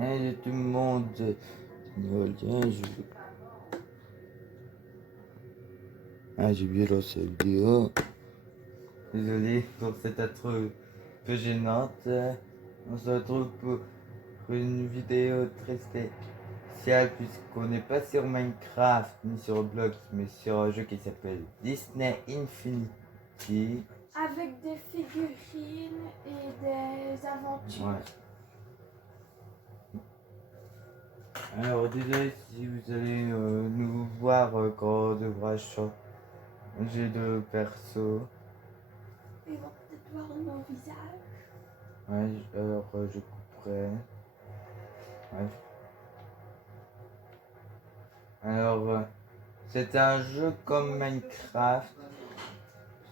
Hey, tout le monde. Tiens, j'ai oublié de lancer la vidéo. Désolé pour cette intro peu gênante. On se retrouve pour une vidéo très spéciale puisqu'on n'est pas sur Minecraft ni sur Roblox mais sur un jeu qui s'appelle Disney Infinity. Avec des figurines et des aventures. Ouais. Alors désolé si vous allez nous voir quand on devra changer de perso. Ils vont peut-être voir nos visages. Ouais, alors je couperai. Ouais. Alors c'est un jeu comme Minecraft,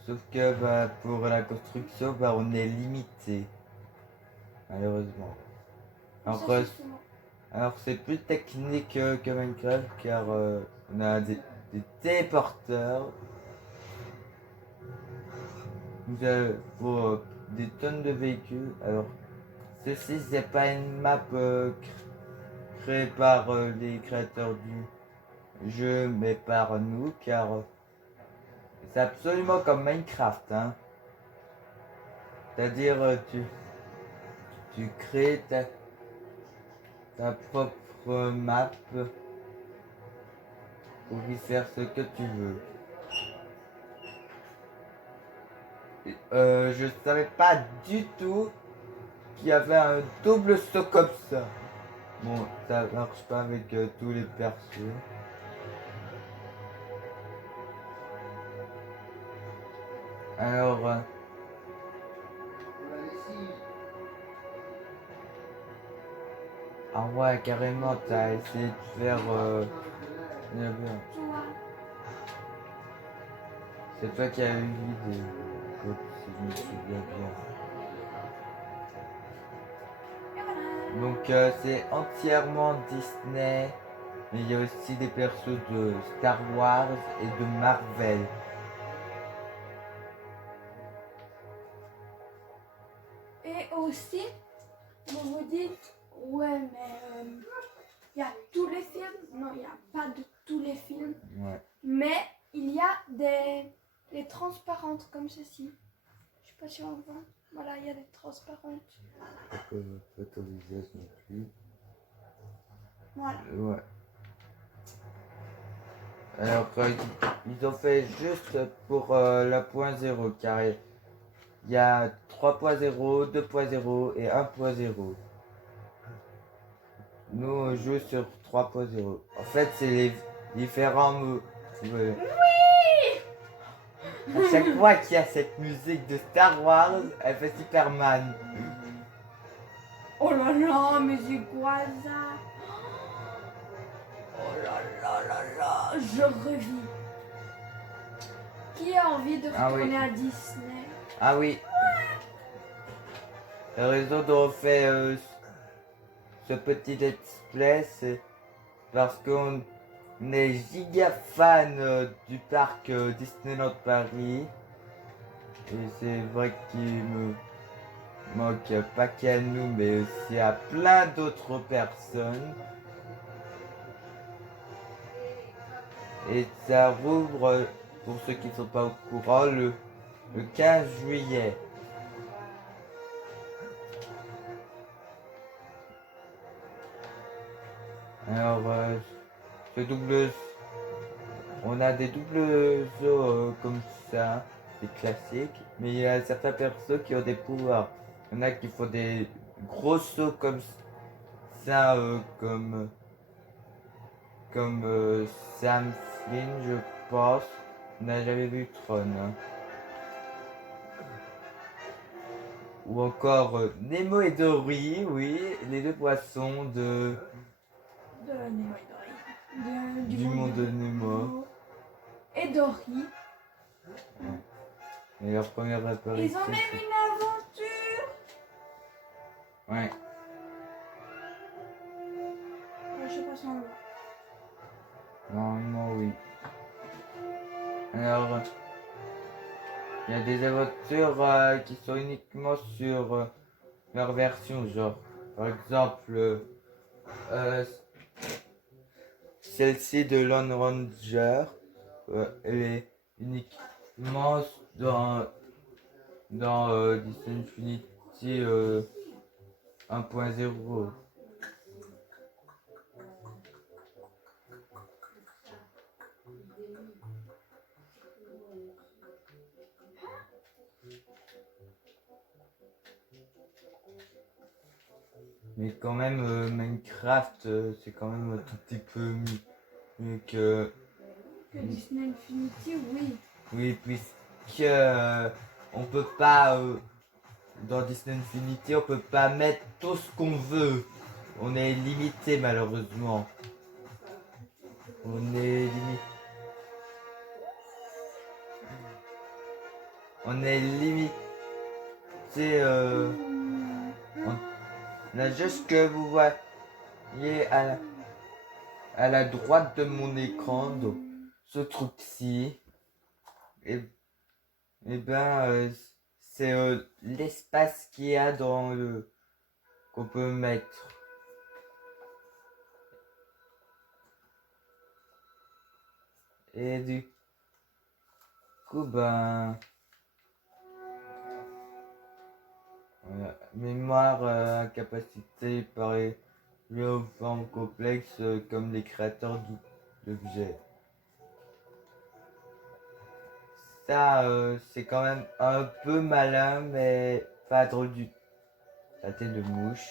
sauf que pour la construction on est limité, malheureusement. Alors c'est plus technique que Minecraft car on a des téléporteurs. Vous avez pour des tonnes de véhicules. Alors ceci c'est pas une map créée par les créateurs du jeu mais par nous car c'est absolument comme Minecraft, hein. C'est-à-dire tu crées ta propre map pour y faire ce que tu veux. Je savais pas du tout qu'il y avait un double saut comme ça. Bon, ça marche pas avec tous les persos. Alors, ah ouais, carrément, t'as essayé de faire. C'est toi qui as eu l'idée, si je me souviens bien. Donc, c'est entièrement Disney. Mais il y a aussi des persos de Star Wars et de Marvel. Et aussi, vous vous dites, ouais, mais il y a tous les films. Non, il n'y a pas de tous les films. Ouais. Mais il y a des transparentes comme ceci. Je sais pas si on voit. Voilà, il y a des transparentes. Pas ton visage non plus. Voilà. Ouais. Alors, ils ont fait juste pour la point 0 car il y a 3.0, 2.0 et 1.0. Nous, on joue sur 3.0. En fait, c'est les différents mots. Ouais. Oui. À chaque fois qu'il y a cette musique de Star Wars, elle fait Superman. Oh là là, mais c'est quoi ça? Oh là là là là, je revis. Qui a envie de retourner à Disney? Ah oui. La raison dont on fait ce petit let's play, c'est parce qu'on est giga fan du parc Disneyland Paris. Et c'est vrai qu'il me manque pas qu'à nous, mais aussi à plein d'autres personnes. Et ça rouvre, pour ceux qui ne sont pas au courant, le 15 juillet. Alors, on a des doubles sauts comme ça, des classiques, mais il y a certains persos qui ont des pouvoirs. Il y en a qui font des gros sauts comme ça, comme Sam Flynn, je pense. On n'a jamais vu Tron. Hein. Ou encore Nemo et Dory, oui, les deux poissons de Nemo et Dory. du monde de Nemo. Et Dory. Et leur première apparition. Ils ont même une aventure. Ouais. Je sais pas si on le voit. Normalement, oui. Alors, il y a des aventures qui sont uniquement sur leur version, genre, par exemple, Euh, Celle-ci de Lone Ranger, elle est uniquement dans Disney Infinity 1.0. Mais quand même, Minecraft, c'est quand même un tout petit peu mieux que... Que Disney Infinity, oui. Oui, puisque on peut pas... dans Disney Infinity, on peut pas mettre tout ce qu'on veut. On est limité, malheureusement. On est limité. On est limité. On a juste que vous voyez à la droite de mon écran, donc ce truc-ci, et ben c'est l'espace qu'il y a dans le qu'on peut mettre. Et du coup, ben voilà. Mémoire à capacité pareil aux formes complexes comme les créateurs d'objets. Ça, c'est quand même un peu malin, mais pas drôle du tout. La tête de mouche.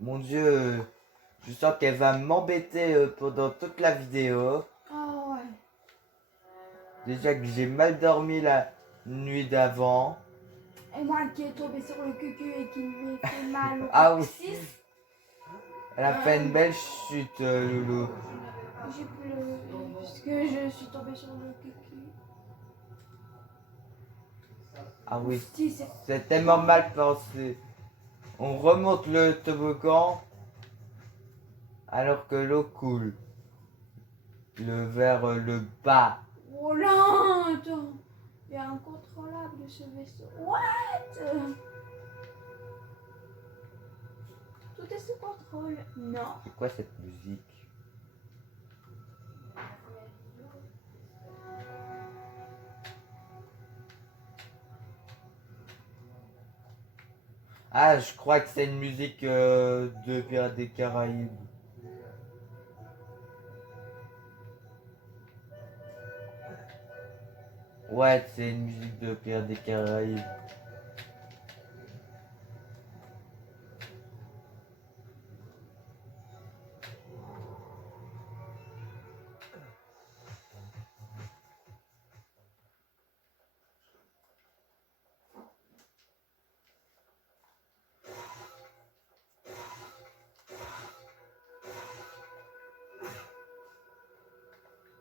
Mon Dieu, je sens qu'elle va m'embêter pendant toute la vidéo. Oh ouais. Déjà que j'ai mal dormi la nuit d'avant. Et moi qui est tombé sur le cucu et qui me fait mal au Ah oui. coccyx. Elle a fait une belle chute, Loulou. J'ai pleuré parce que je suis tombée sur le cucu. Ah oui, Si, c'est... c'est tellement mal pensé. On remonte le toboggan alors que l'eau coule vers le bas. Oh là, attends. Il est incontrôlable ce vaisseau. What? Tout est sous contrôle. Non. C'est quoi cette musique? Ah, je crois que c'est une musique de Pirates des Caraïbes. Ouais, c'est une musique de Pirates des Caraïbes.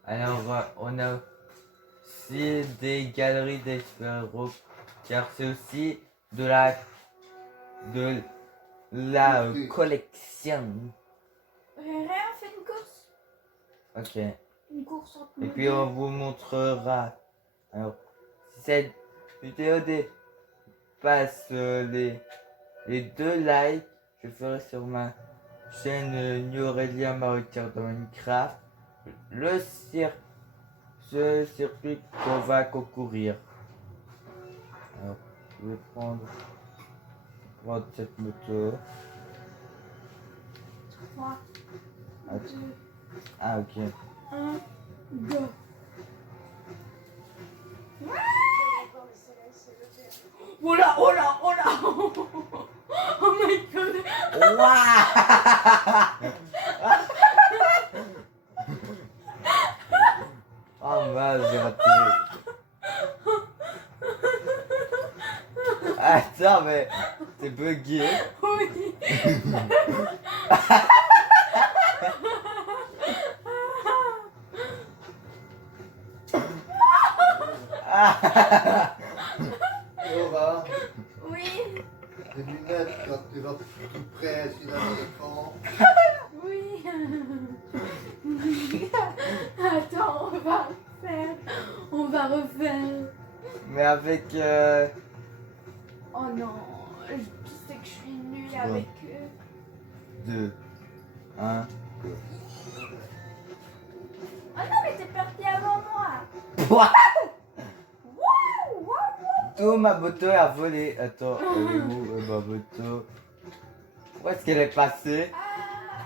Alors, on a aussi des galeries d'espéros, car c'est aussi de la collection. Rien, fait une course. Ok. Une course entre Et nous puis deux. on vous montrera. Alors, si cette vidéo dépasse les 2 likes, je ferai sur ma chaîne New Aurélien Marucard de Minecraft ce circuit qu'on va concourir. Alors, je vais prendre cette moto. 3, Ah, 2, ah, ok. 1, go. Oh là, oh là, oh là. Oh my god. Waouh. Oh mince, j'ai raté. Attends, mais c'est bugué. Oui. Laura, Oui. tes lunettes quand tu vas tout près sur l'écran. Oui. Attends, on va refaire. On va refaire. Mais avec Oh non, je sais que je suis nulle avec eux. 2, 1, go. Oh non, mais t'es parti avant moi. Pouah. Waouh, waouh. Tout ma moto a volé. Attends, elle est où ma moto? Où est-ce qu'elle est passée?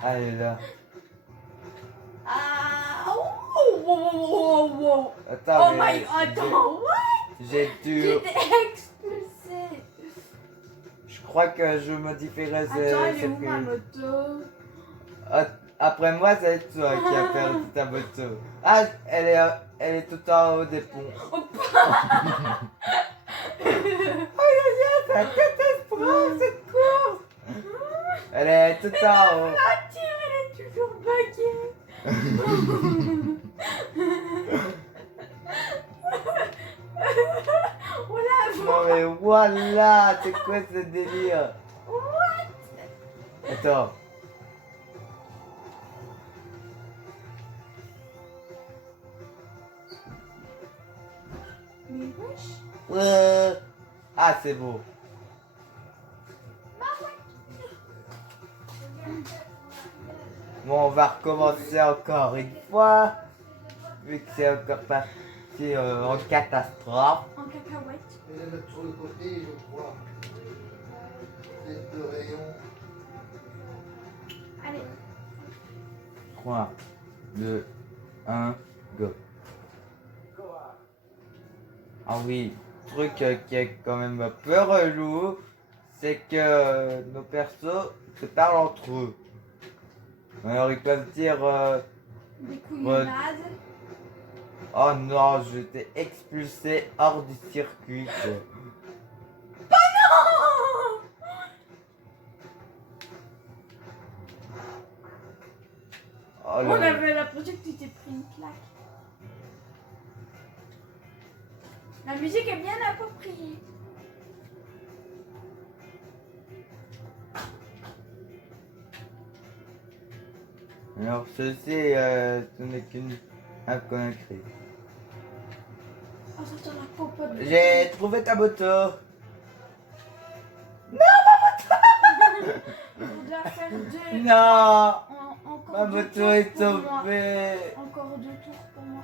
Ah, Elle est là. ah, wow, wow, wow, wow. Attends, Oh my, attends, what? j'ai dû. J'étais expulsée. Je crois que je modifierai Attends, elle est où prix. ma moto? Après moi, c'est toi qui as perdu ta moto. Ah, elle est tout en haut des ponts. Oh, C'est la catastrophe cette course. Elle est tout en haut. la tire, elle est toujours baguée. Oh la Non mais voilà, c'est quoi ce délire? What? Attends. Mais wesh. Ah, c'est beau. Bon, on va recommencer encore une fois. Vu que c'est encore parti en catastrophe. En cacahuète. Je vais les mettre sur le côté, je crois. Tête de rayon. Allez. 3, 2, 1, go. Ah oui, truc qui est quand même un peu relou, c'est que nos persos se parlent entre eux. Alors ils peuvent dire Des couillonnades. oh non, je t'ai expulsé hors du circuit. Quoi. Non. Oh On là là. avait l'impression que tu t'es pris une claque. La musique est bien appropriée. Alors ceci, ce n'est qu'une connerie. Oh, ça sent la popote. J'ai trouvé ta moto. On doit faire deux. Non, Encore ma deux moto tours est pour moi. tombée. Encore 2 tours pour moi.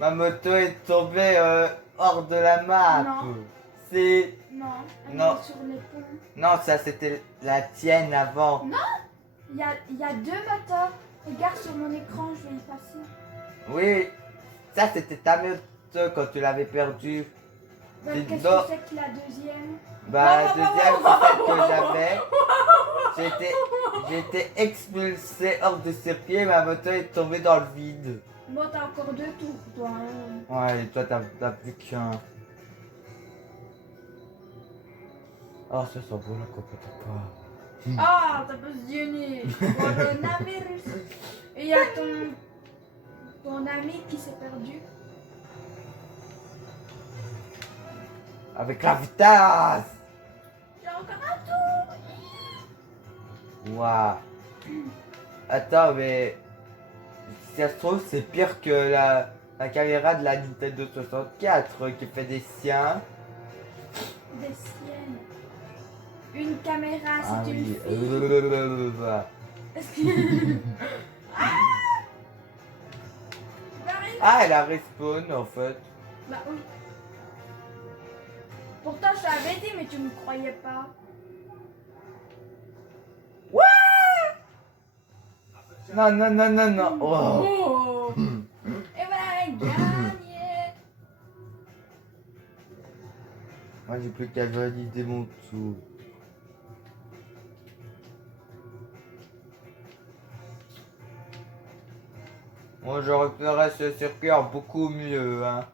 Ma moto est tombée hors de la map. Non. C'est... Non, elle Non. est sur les ponts. Non, ça c'était la tienne avant. Il y a 2 moteurs. Regarde sur mon écran, je vais y passer. Oui, ça c'était ta moto quand tu l'avais perdue. Bah, C'est qu'est-ce bon. que c'est que la deuxième? Bah, la deuxième c'est celle que j'avais. J'étais expulsé hors de circuit et ma moto est tombée dans le vide. Bon, t'as encore 2 tours, toi. Hein. Ouais, et toi t'as plus qu'un. Oh, ça sent bon la compote pas. Ah, t'as positionné. Coronavirus. Et il y a ton ami qui s'est perdu. Avec la vitesse. J'ai encore un tour. Waouh. Attends, mais si ça se trouve, c'est pire que la caméra de la Nintendo 64 qui fait des siens. Des siennes. Une caméra, Ah c'est une oui. fille. Est-ce que... Ah, elle a respawn en fait. Bah oui. Pourtant, je t'avais dit, mais tu me croyais pas. Non, non, non, non, non. Oh. Oh. Et voilà, gagné. Moi, j'ai plus qu'à valider mon tour. Moi, je referai ce circuit en beaucoup mieux, hein.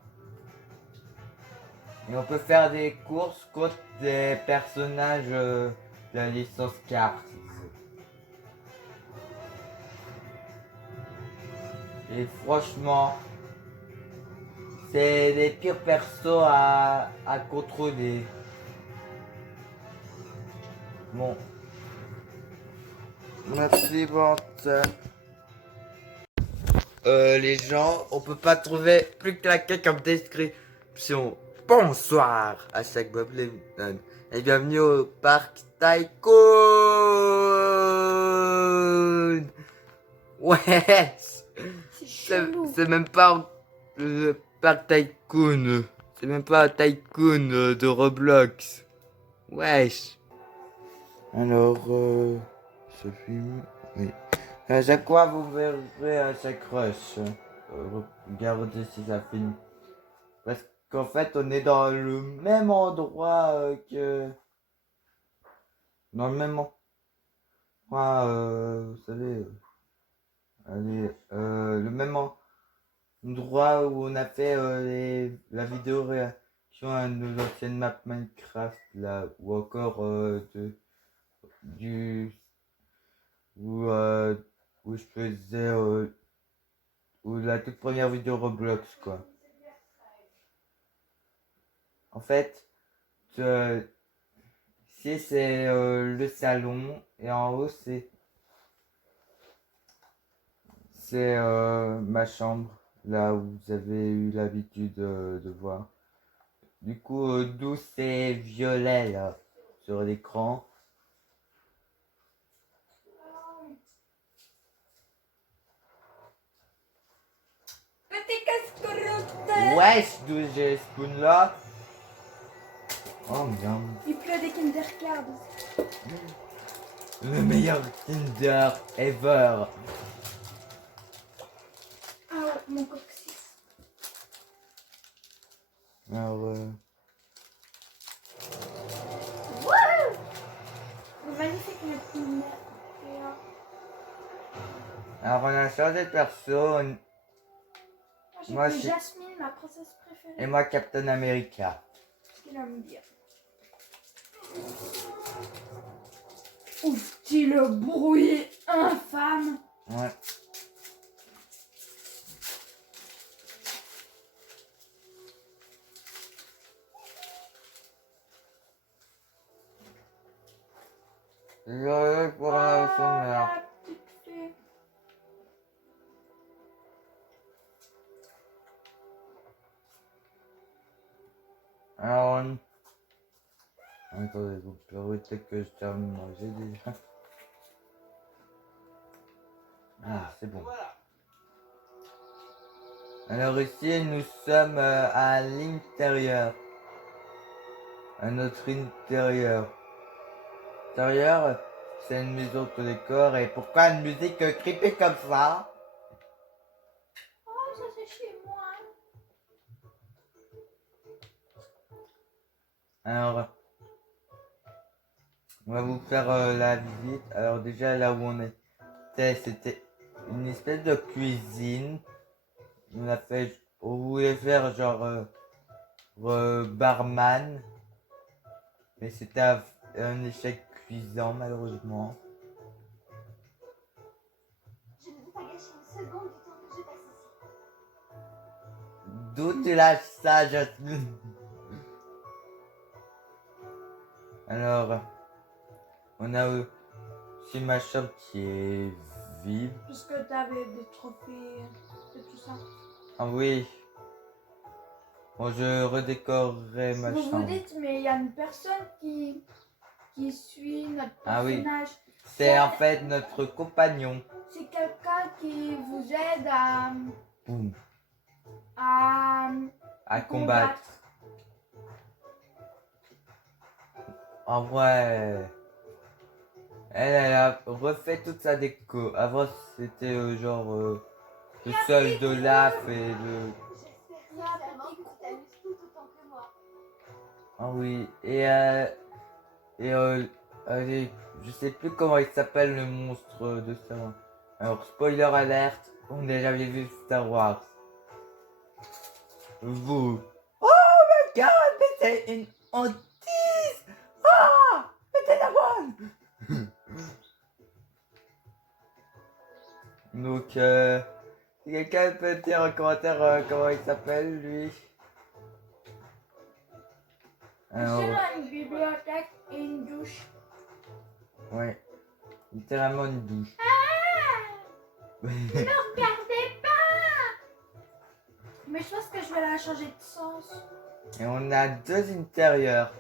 Et on peut faire des courses contre des personnages de la licence carte. Et franchement, c'est les pires persos à contrôler. Bon. Merci, bon. Les gens, on peut pas trouver plus claqué comme description. Bonsoir à chaque Bob Lennon et bienvenue au parc Tycoon. Ouais, C'est chelou. c'est même pas le parc Tycoon. C'est même pas un Tycoon de Roblox. Wesh. Alors, ce film, oui. À chaque fois, vous verrez à chaque rush. Regardez si ça filme. Parce qu'en fait, on est dans le même endroit que... Dans le même endroit, vous savez... allez, le même endroit où on a fait la vidéo réaction à nos anciennes maps Minecraft, là, ou encore du... où je faisais... ou la toute première vidéo Roblox, quoi. En fait, ici c'est le salon et en haut c'est ma chambre, là où vous avez eu l'habitude de voir. Du coup, d'où c'est violet là sur l'écran. Petit casse-croûte. Wesh, d'où j'ai Spoon là. Oh merde. Il pleut des Kindercards. Le meilleur Tinder ever. Ah ouais, mon coccyx. Alors, Wouh! Magnifique notre Kinder. alors on a changé de perso. J'ai Moi, pris je- Jasmine, ma princesse préférée. Et moi Captain America. Ce qu'il aime bien. Ouf, tu le bruit infâme. Ouais. Désolé pour la sommaire. la petite fée. Alors, attendez, vous permettez que je termine de manger déjà. Ah, c'est bon. Alors ici, nous sommes à l'intérieur. À notre intérieur. Intérieur, c'est une maison de décor. Et pourquoi une musique creepy comme ça? Oh, ça c'est chez moi. Alors, on va vous faire la visite. Alors déjà, là où on était, c'était une espèce de cuisine. On a fait, on voulait faire genre barman, mais c'était un échec cuisant malheureusement. Je ne veux pas gâcher une seconde du temps que je passe ici. D'où tu lâches ça, Jasmine? Alors, on a aussi ma chambre qui est vide. Parce que t'avais des trophées et tout ça. Ah oui. Bon, je redécorerai ma Vous vous chambre. dites, mais il y a une personne qui suit notre Ah oui. personnage. C'est en fait notre compagnon. C'est quelqu'un qui vous aide à, Boum. à, À combattre. En vrai, elle a refait toute sa déco. Avant, c'était genre le sol de lave et le... J'espère sincèrement que tu t'amuses tout autant que moi. Ah oui, allez, je sais plus comment il s'appelle le monstre de Star Wars. Alors, spoiler alerte, on a jamais vu Star Wars. Vous. Oh my god, mais c'est une hantise! Ah! Mais c'est la bonne! Donc, si quelqu'un peut dire en commentaire comment il s'appelle, lui. Alors, Sinon, une bibliothèque et une douche. ouais. Littéralement une douche. Ne regardez pas! Mais je pense que je vais la changer de sens. Et on a deux intérieurs.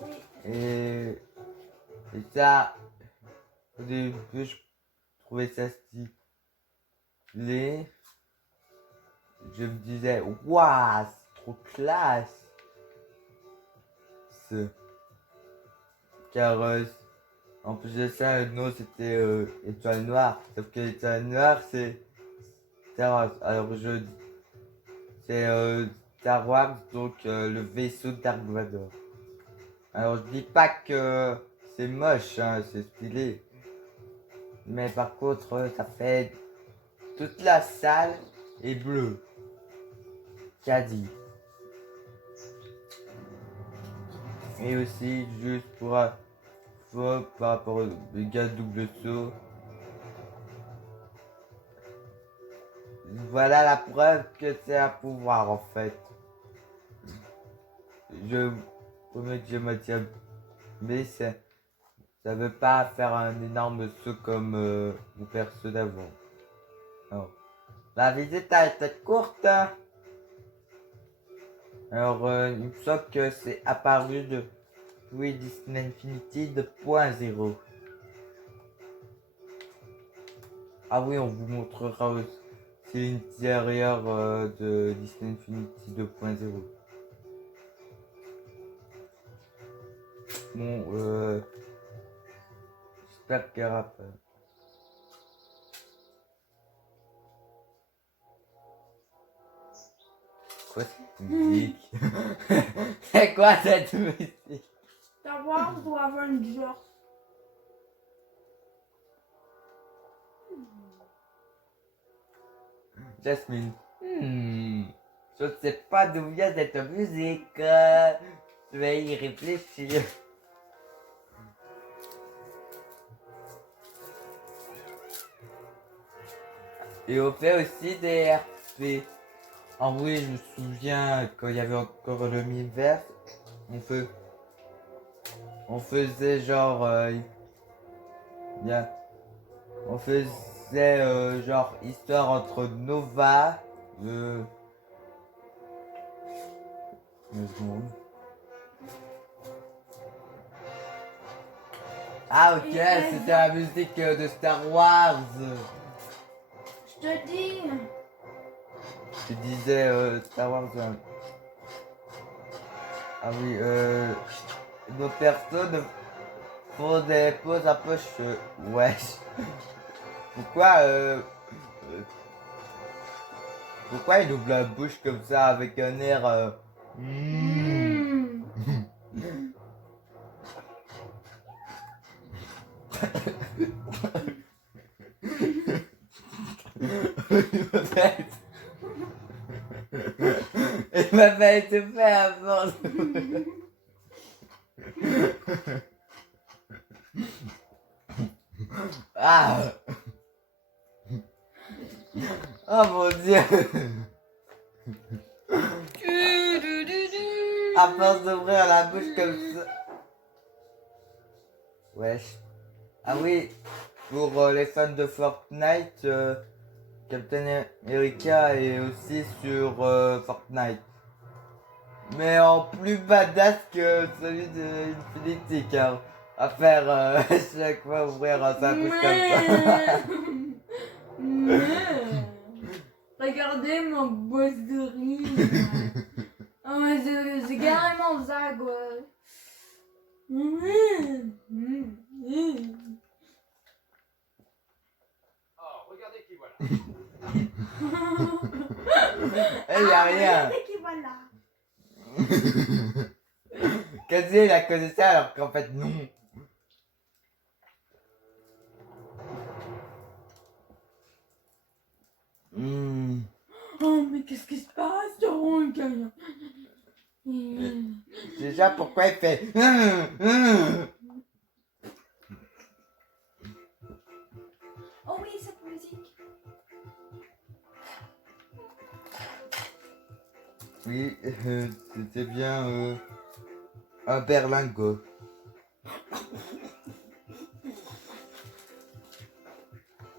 Oui. Et ça, au début, je trouvais ça stylé. Je me disais, waouh, c'est trop classe. Car en plus de ça, nous c'était étoile noire. Sauf que l'étoile noire, c'est Star Wars. Alors c'est Star Wars, donc le vaisseau de Dark Vador. Alors je dis pas que c'est moche, hein, c'est stylé. Mais par contre, ça fait toute la salle est bleue. Quasi. Et aussi juste pour par rapport au gars double saut. Voilà la preuve que c'est un pouvoir en fait. Je promets que je me tiens, mais ça veut pas faire un énorme saut comme mon perso d'avant. Alors, la visite a été courte. Hein. Alors, il me semble que c'est apparu depuis Disney Infinity 2.0. Ah oui, on vous montrera aussi l'intérieur de Disney Infinity 2.0. Bon, j'espère qu'elle rappelle. Quoi cette musique? C'est quoi cette musique? Star Wars ou Avengers? Jasmine. Je ne sais pas d'où vient cette musique. Je vais y réfléchir. Et on fait aussi des RP. En vrai, je me souviens quand il y avait encore le Miiverse, on faisait genre, on faisait genre histoire entre Nova, une seconde. Ah ok, c'était la musique de Star Wars. Je te dis. Tu disais Star Wars. Ah oui, nos personnes font des poses un peu wesh. Pourquoi il ouvre la bouche comme ça avec un air Il m'a fait étouffer à force. Ah. Oh mon dieu. À force d'ouvrir la bouche comme ça. Wesh. Ah oui, pour les fans de Fortnite, Captain America est aussi sur Fortnite. Mais en plus badass que celui de Infinity, car à faire chaque fois ouvrir sa bouche comme ça. Regardez mon boss de rire. Oh, c'est carrément ça, quoi. Oh, regardez qui voilà. Eh, y'a rien. Regardez qui voilà. Kazi, il a causé ça alors qu'en fait, non. Oh, mais qu'est-ce qui se passe, donc? Déjà, pourquoi il fait. Oh oui, cette musique. Oui, c'était bien un berlingot.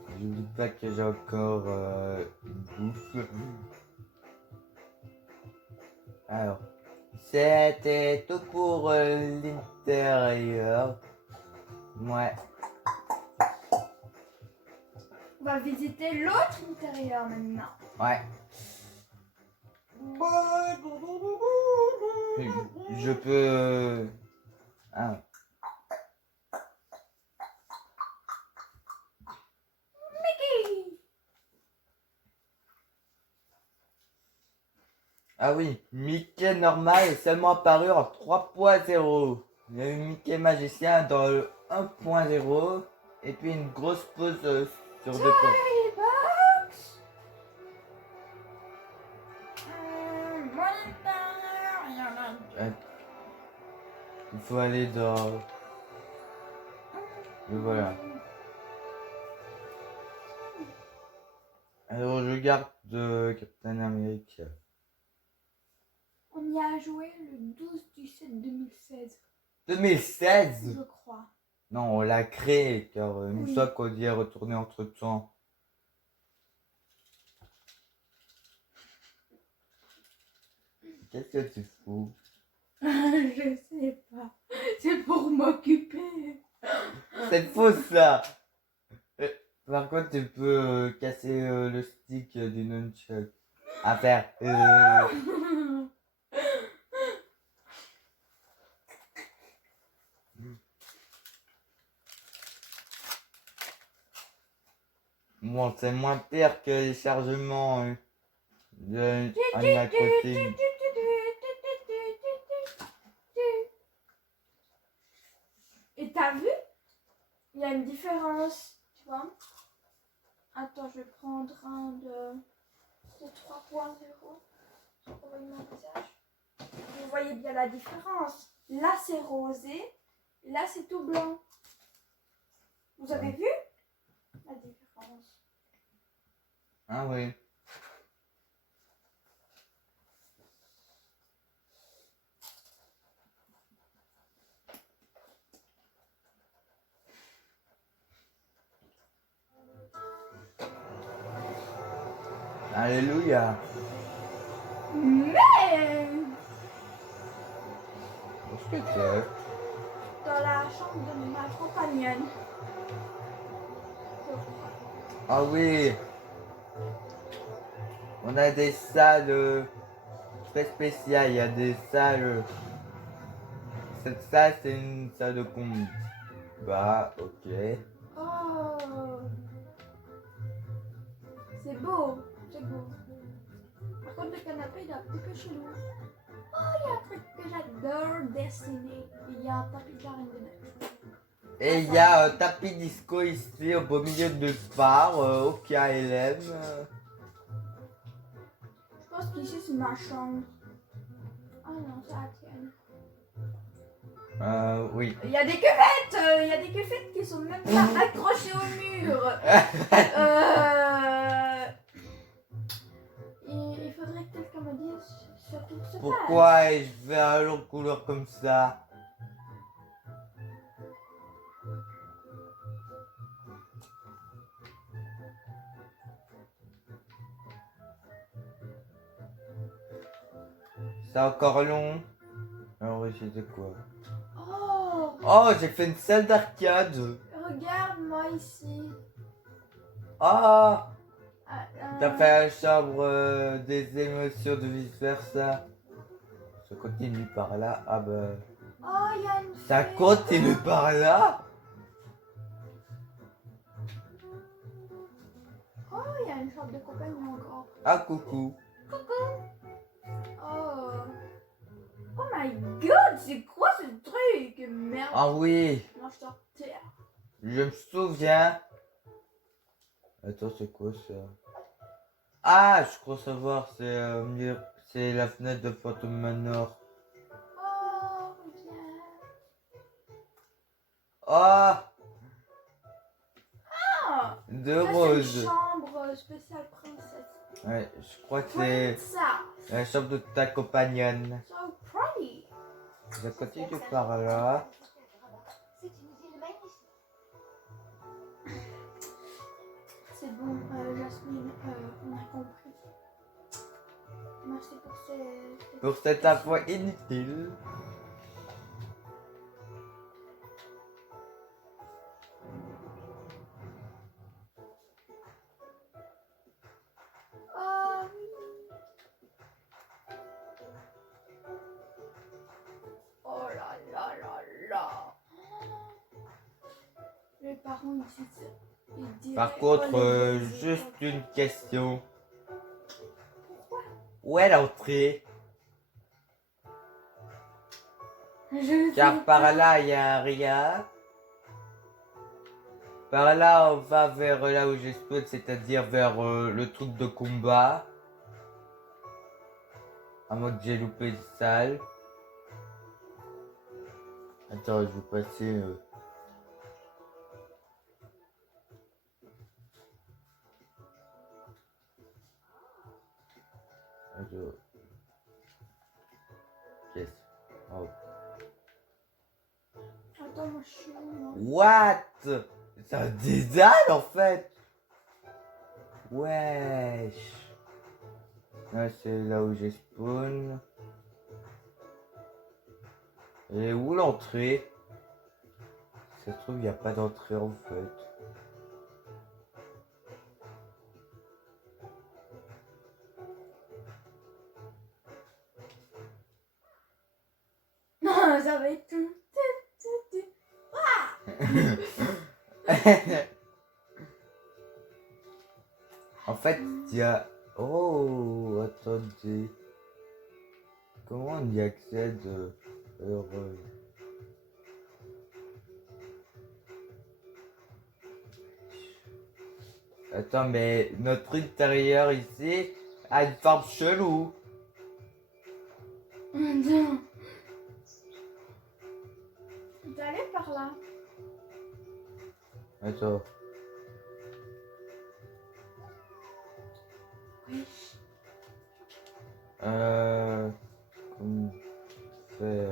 Je ne dis pas que j'ai encore une bouffe. Alors, c'était tout pour l'intérieur. Ouais. On va visiter l'autre intérieur maintenant. Ouais. Je peux... Ah. Ah oui, Mickey normal est seulement apparu en 3.0. Il y a eu Mickey magicien dans le 1.0 et puis une grosse pause sur 2. Box. Il faut aller dans... Et voilà. Alors je garde Captain America. On y a joué le 12/7/2016, 2016 je crois. Non, on l'a créé car une Oui. fois qu'on y est retourné entre temps. Qu'est-ce que tu fous? Je sais pas. C'est pour m'occuper. C'est faux ça. Par contre, tu peux casser le stick du nunchuck. À faire. Bon, c'est moins pire que les chargements de Animal Crossing. Et t'as vu? Il y a une différence, tu vois. Attends, je vais prendre un de 3.0. Je vais envoyer mon visage. Vous voyez bien la différence. Là, c'est rosé. Et là, c'est tout blanc. Vous avez vu la différence? Ah oui. Alléluia. Mais Qu'est-ce que c'est? dans la chambre de ma compagnonne. Ah oui. On a des salles très spéciales. Il y a des salles. Cette salle, c'est une salle de combat. Ok. Oh, c'est beau, c'est beau. Par contre, le canapé, il est un petit peu chelou. Oh, il y a un truc que j'adore dessiner. Il y a un tapis de la Reine des Neiges. Et il y a un tapis disco ici au beau milieu de nulle part, au KLM. Je pense qu'ici, c'est ma chambre. Ah non, c'est la tienne. Oui. Il y a des cuvettes, il y a des cuvettes qui sont même pas accrochées au mur. Il faudrait que quelqu'un me dise surtout ce passe. Pourquoi ai-je fait un long couloir comme ça? C'est encore long. Alors oui, c'était quoi? Oh, Oh, j'ai fait une salle d'arcade. regarde-moi ici. Ah, Ah, t'as fait la chambre des émotions de vice versa. Ça continue par là. Ah bah. Oh, il y a une Ça fée. continue par là? Oh, il y a une chambre de compagnon encore. Ah, coucou. Oh. Oh my god, c'est quoi ce truc? Merde. Ah oui, Non, je t'en terre. je me souviens. Attends, c'est quoi ça? Ah, je crois savoir, c'est la fenêtre de Phantom Manor. Oh, regarde. Ah, Ah, de ça, c'est une rose. chambre spéciale princesse. Ouais, je crois que c'est Ça. la chambre de ta compagnonne. So pretty. Ça continue par là. C'est une ville magnifique. C'est bon, Jasmine, on a compris. Merci pour Pour cette info inutile. Ah oui. Oh là là là là. Les parents ils diraient, Par oh, contre, les juste autres. une question. Pourquoi? Où est l'entrée? Je ne sais Car par pas. là, il n'y a rien. Par là, on va vers là où j'explose, c'est-à-dire vers le truc de combat. À moins que j'ai loupé une salle. Attends, je vais passer. Attends. Yes. Oh. Attends, moi je suis où, moi? What? C'est un design en fait. Wesh. Là, c'est là où j'ai spawn. Et où l'entrée? Ça se trouve, il n'y a pas d'entrée en fait. Non, ça va être tout. En fait, il y a... Oh, attendez. Comment on y accède heureux. Attends, mais notre intérieur ici a une forme chelou. Non. D'aller par là. Attends. Oui. Comment on fait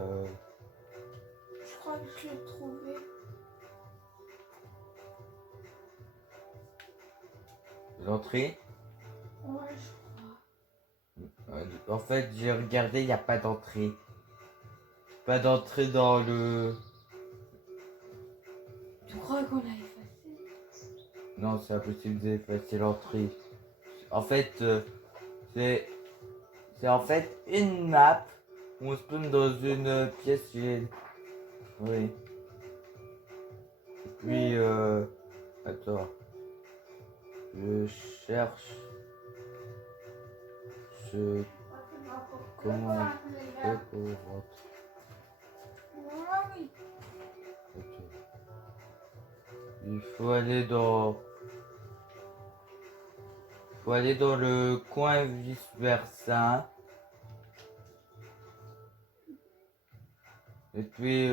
Je crois que je l'ai trouvé. l'entrée? Ouais, je crois. En fait, j'ai regardé, il n'y a pas d'entrée. Pas d'entrée dans le... Tu crois qu'on l'a effacé? Non, c'est impossible d'effacer l'entrée. En fait, c'est en fait une map où on se plonge dans une pièce vide. Oui. Et puis, attends. Je cherche. Je... Comment on fait pour rentrer? Ah oui. Ok. Il faut aller dans... Faut aller dans le coin vice-versa. Et puis,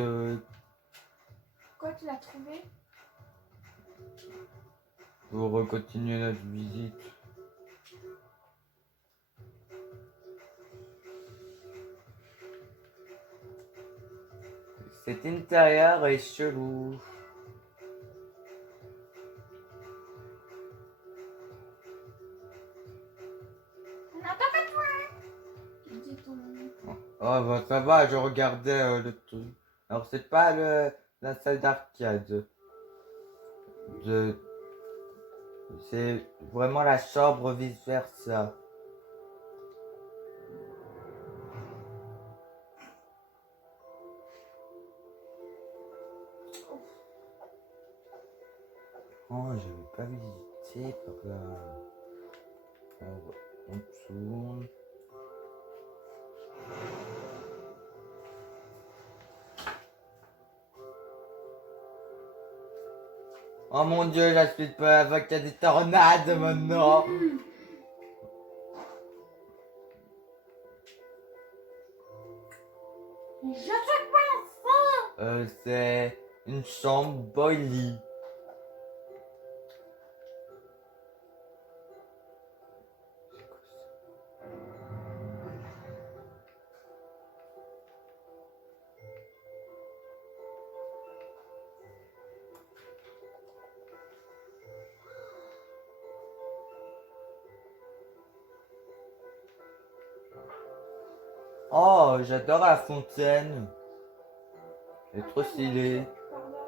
Quoi, tu l'as trouvé? pour continuer notre visite. Cet intérieur est chelou. On n'attend pas toi. Il dit ton... Oh bah ça va, je regardais le truc. Alors c'est pas la salle d'arcade. De... C'est vraiment la chambre vice versa. Oh, j'avais pas visité par là. On tourne. Oh mon dieu, j'aspire pas avec qu'il y a des tornades maintenant. Je sais pas. C'est une chambre boilie. Oh, j'adore la fontaine. C'est trop stylé. Par là.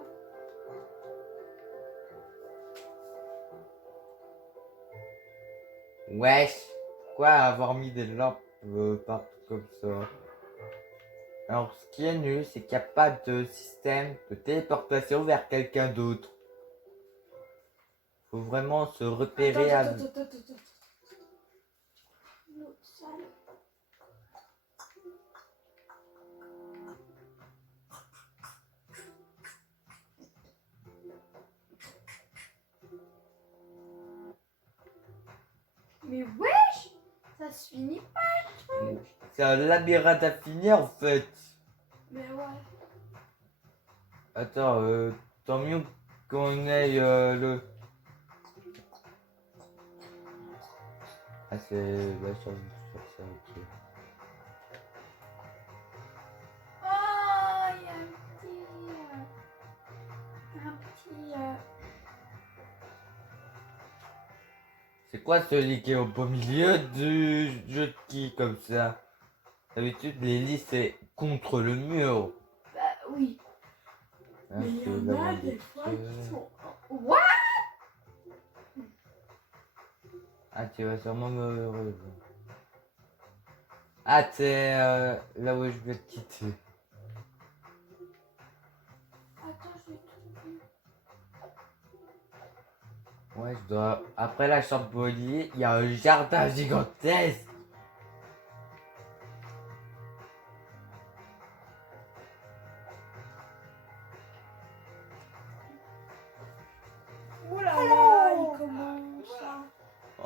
Wesh. Quoi avoir mis des lampes partout comme ça? Alors, ce qui est nul, c'est qu'il n'y a pas de système de téléportation vers quelqu'un d'autre. Faut vraiment se repérer Attends, avec... attends. L'autre salle. Mais wesh, ça se finit pas le truc. C'est un labyrinthe à finir en fait. Mais ouais. Attends, tant mieux qu'on ait le... Ah c'est... Bah sur ça, ok. Oh, il y a un petit... C'est quoi celui qui est au beau milieu du jeu de qui comme ça? D'habitude les lits c'est contre le mur. Bah oui. Hein, Mais il y c'est en la a bande des de fois feu. qui sont... What? Ah tu vas sûrement me rejoindre. Ah c'est là où je vais te quitter. Attends, je vais trouver. Ouais je dois... Après la chambre Bollier, il y a un jardin gigantesque. Ouh là là, il commence à...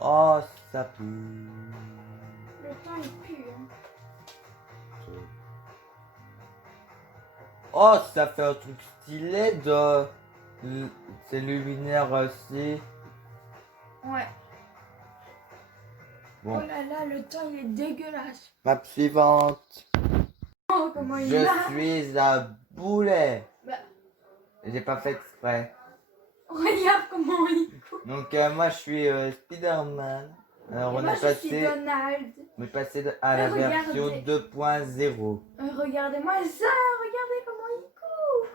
Oh ça pue. Le temps il pue. Hein. Oh, ça fait un truc stylé de... C'est luminaire aussi. Ouais. Bon, Oh là là, le temps il est dégueulasse. map suivante. Oh, comment il Je a... suis un boulet. Bah, J'ai pas fait exprès. regarde comment il... Donc moi je suis Spider-Man. Alors Et on moi est je suis passé, Donald. à la Regardez. version 2.0. Regardez-moi ça, regardez comment il court.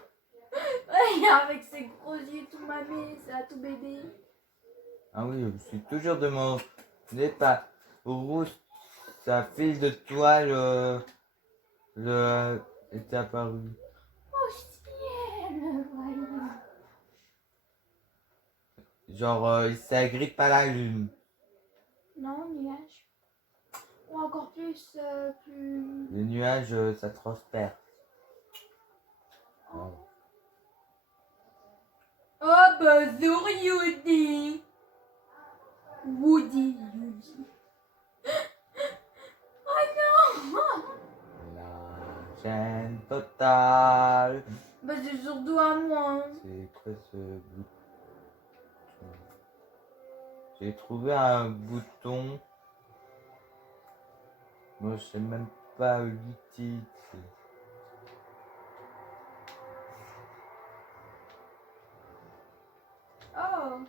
Regarde avec ses gros yeux tout mamés, c'est à tout bébé. Ah oui, je suis toujours de mon départ. Rouge, sa fil de toile est apparu. Oh ciel, voilà. Genre il s'agrippe à la lune. Non, nuage. Ou encore plus, plus... Les nuages, ça transperce. Oh. Oh bonjour Woody. Woody. Oh non. La chaîne totale. Bah c'est surtout à moi. C'est quoi ce bouton? J'ai trouvé un bouton. Moi je sais même pas l'utiliser. Oh.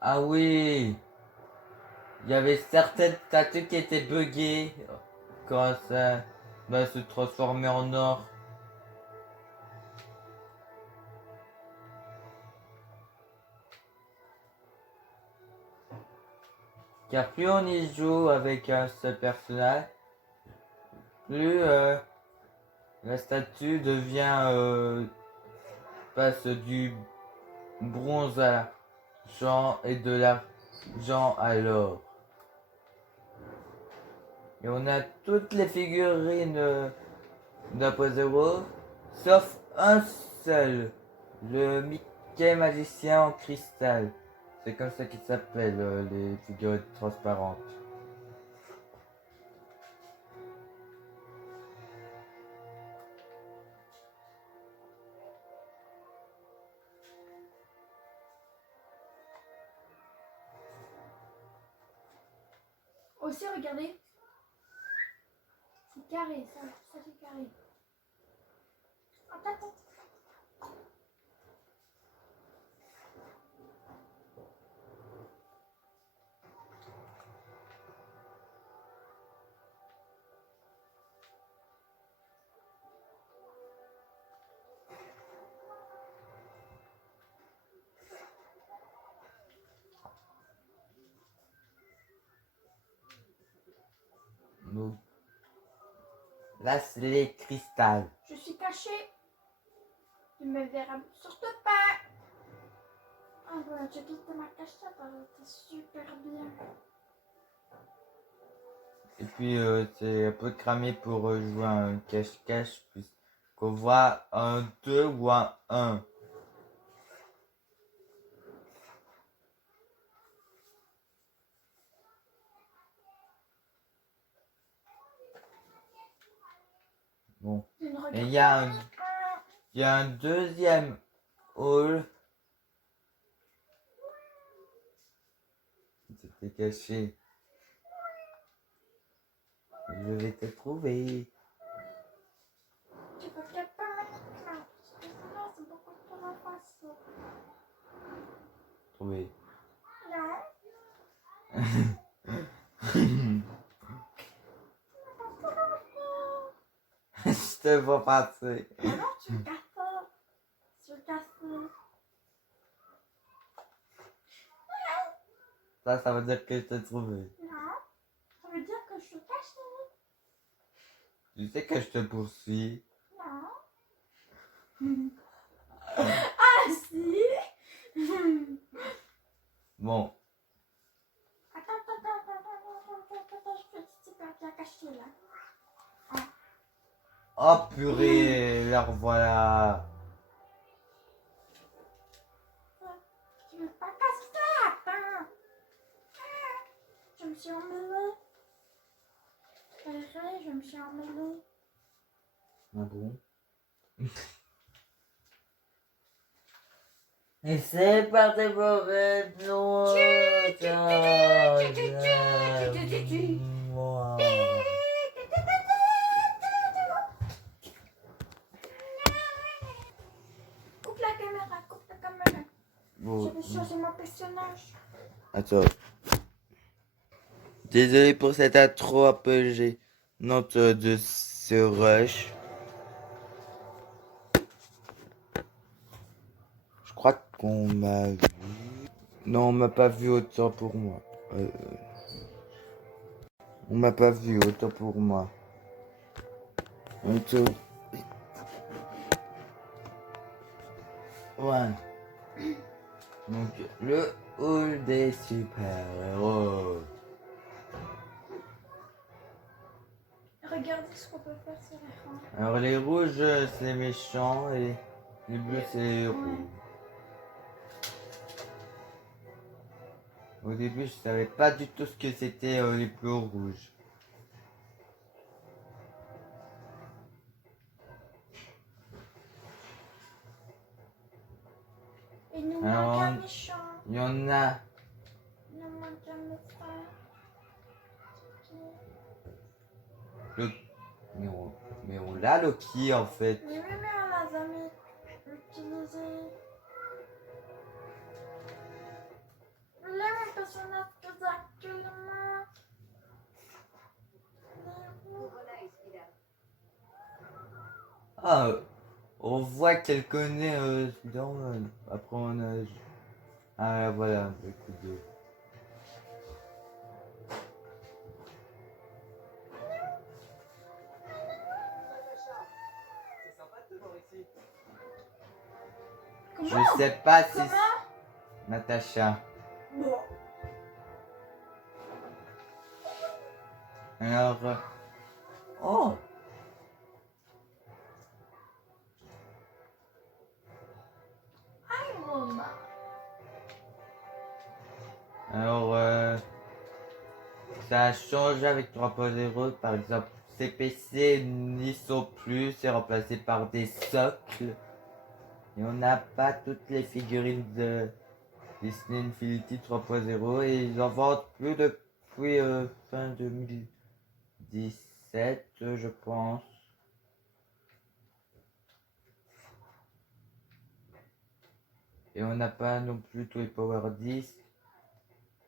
Ah oui! Il y avait certaines statues qui étaient buggées quand ça va se transformer en or. Car plus on y joue avec un seul personnage, plus la statue devient passe du bronze à l'argent et de l'argent à l'or. Et on a toutes les figurines d'1.0 sauf un seul, le Mickey magicien en cristal. C'est comme ça qu'il s'appelle, les figurines transparentes. Aussi regardez. C'est carré ça, ça c'est carré. Attends, attends. Donc, là, c'est les cristals. Je suis cachée. Tu me verras surtout pas. Oh voilà, j'ai quitté ma cachette, c'était super bien. Et puis, c'est un peu cramé pour jouer à un cache-cache, puisqu'on voit un 2 ou un 1. Bon. Je ne regarde Et il y a pas. il y a un deuxième hall. C'était caché. Je vais te trouver. Tu regardes pas maintenant. Parce que sinon, c'est beaucoup trop facile. Trouver. Non. Je te vois passer. Ah non, tu me casses pas. Tu me casses. Ça veut dire que je t'ai trouvé. Non. Ça veut dire que je suis cachée. Tu sais que je te poursuis. Non. Ah si. Bon. Attends, je suis super bien cachée là. Oh purée, la revoilà. Tu veux pas casser. Attends. Je me suis emmêlée. Je me suis emmêlée. Ah bon? Et c'est parti pour une Coupe la caméra, coupe la caméra. Bon. Je vais changer mon personnage. Attends. Désolé pour cette intro un peu gênante de ce rush. Je crois qu'on m'a vu. Non, on m'a pas vu autant pour moi. On m'a pas vu autant pour moi. Autant. Ouais. Donc, le hall des super-héros. Regardez ce qu'on peut faire sur l'écran. Alors, les rouges, c'est les méchants et les bleus, c'est les héros. Ouais. Au début, je savais pas du tout ce que c'était les bleus rouges. Il nous Alors, manque un méchant. Il y en a. Il nous manque un méchant. Le... mais on l'a Loki en fait. Mais on l'a jamais utilisé. Là, mon personnage que j'ai actuellement. Ah, on voit qu'elle connaît Spider-Man. Après on a... Ah voilà, un peu coup de... C'est sympa de te voir ici. Comment? Je sais pas si... Comment? Natacha. Bon. Alors... Oh! Iron Man. Alors, ça a changé avec 3.0. Par exemple, CPC n'y sont plus. C'est remplacé par des socles. Et on n'a pas toutes les figurines de Disney Infinity 3.0. Et ils en vendent plus depuis fin 2017, je pense. Et on n'a pas non plus tous les Power Discs.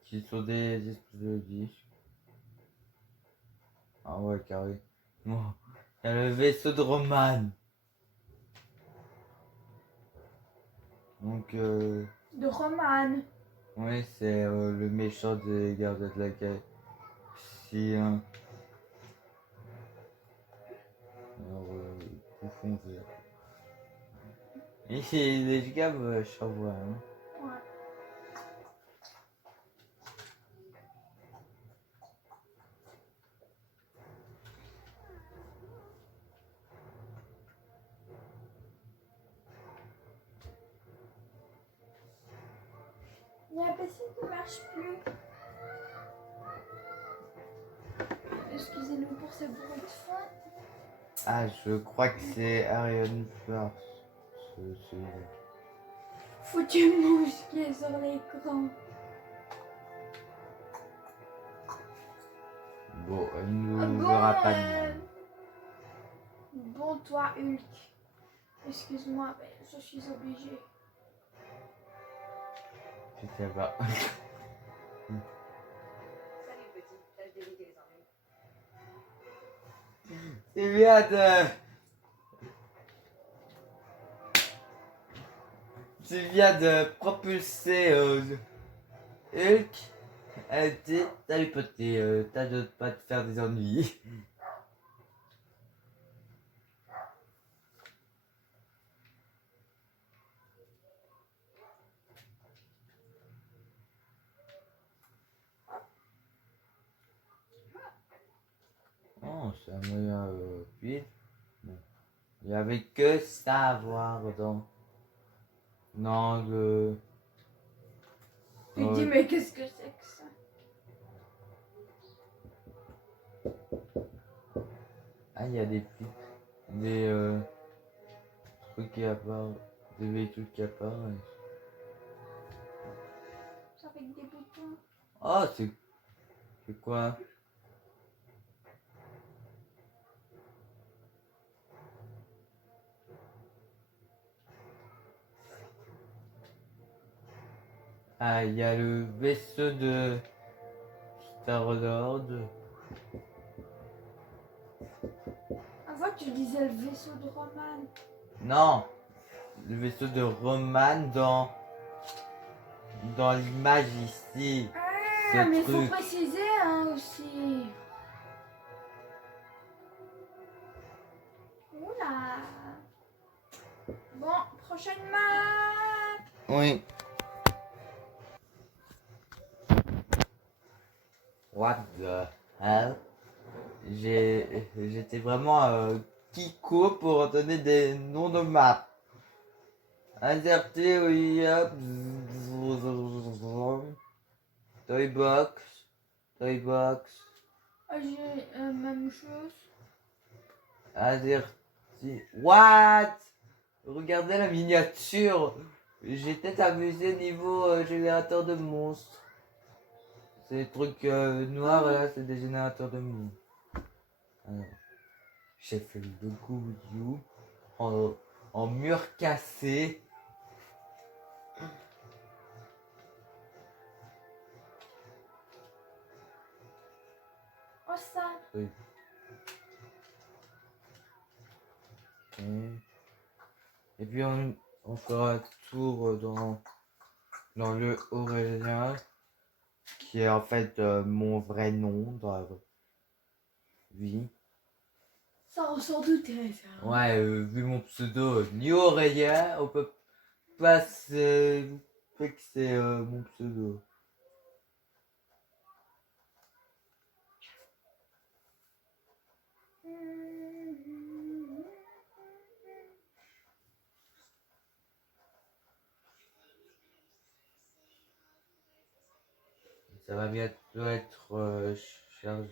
Qui sont des espèces de disques. Ah ouais, carré. Bon. Il y a le vaisseau de Roman. Donc, De Roman. oui, c'est le méchant des gardiens de la galaxie. foncé. Et les gars, je t'envoie. Hein. Ouais. Il y a un PC qui ne marche plus. Excusez-nous pour ce bruit de fond. Ah, je crois que c'est Ariane First. Foutu mouche qui est sur l'écran. Bon, elle ne Bon, verra pas de mal. Bon, toi, Hulk. Excuse-moi, mais je suis obligée. Je sais pas. Salut petit, tâche d'éviter les ennuis. C'est bien de... Tu viens de propulser Hulk. Salut poté, t'as de pas te faire des ennuis. Oh, c'est un meilleur pile. Il n'y avait que ça à voir dans le... Tu dis, mais qu'est-ce que c'est que ça? Ah, il y a des plis. Des trucs qui apparaissent. Des véhicules qui apparaissent. C'est avec des boutons. Oh, c'est quoi? Ah, il y a le vaisseau de Star-Lord. Avant, tu disais le vaisseau de Roman. Non, le vaisseau de Roman dans l'image ici. Ah, mais il faut truc. préciser hein, aussi. Oula. Bon, prochaine map. Oui. What the hell? J'étais vraiment Kiko pour donner des noms de maps. Inserté, oui, hop. Toybox. Toybox. Ah, j'ai même chose. Inserté. What? Regardez la miniature. J'étais amusé niveau générateur de monstres. Ces trucs noirs là, c'est des générateurs de monstres. Alors, j'ai fait le logo You en mur cassé. Oh, ça. Oui. Ok. Et puis on fera un tour dans le Aurélien, qui est en fait mon vrai nom dans la vie. Ça ressort douter, ça. Ouais, vu mon pseudo New Aurélien, on peut pas se fixer mon pseudo. Ça va bientôt être chargé.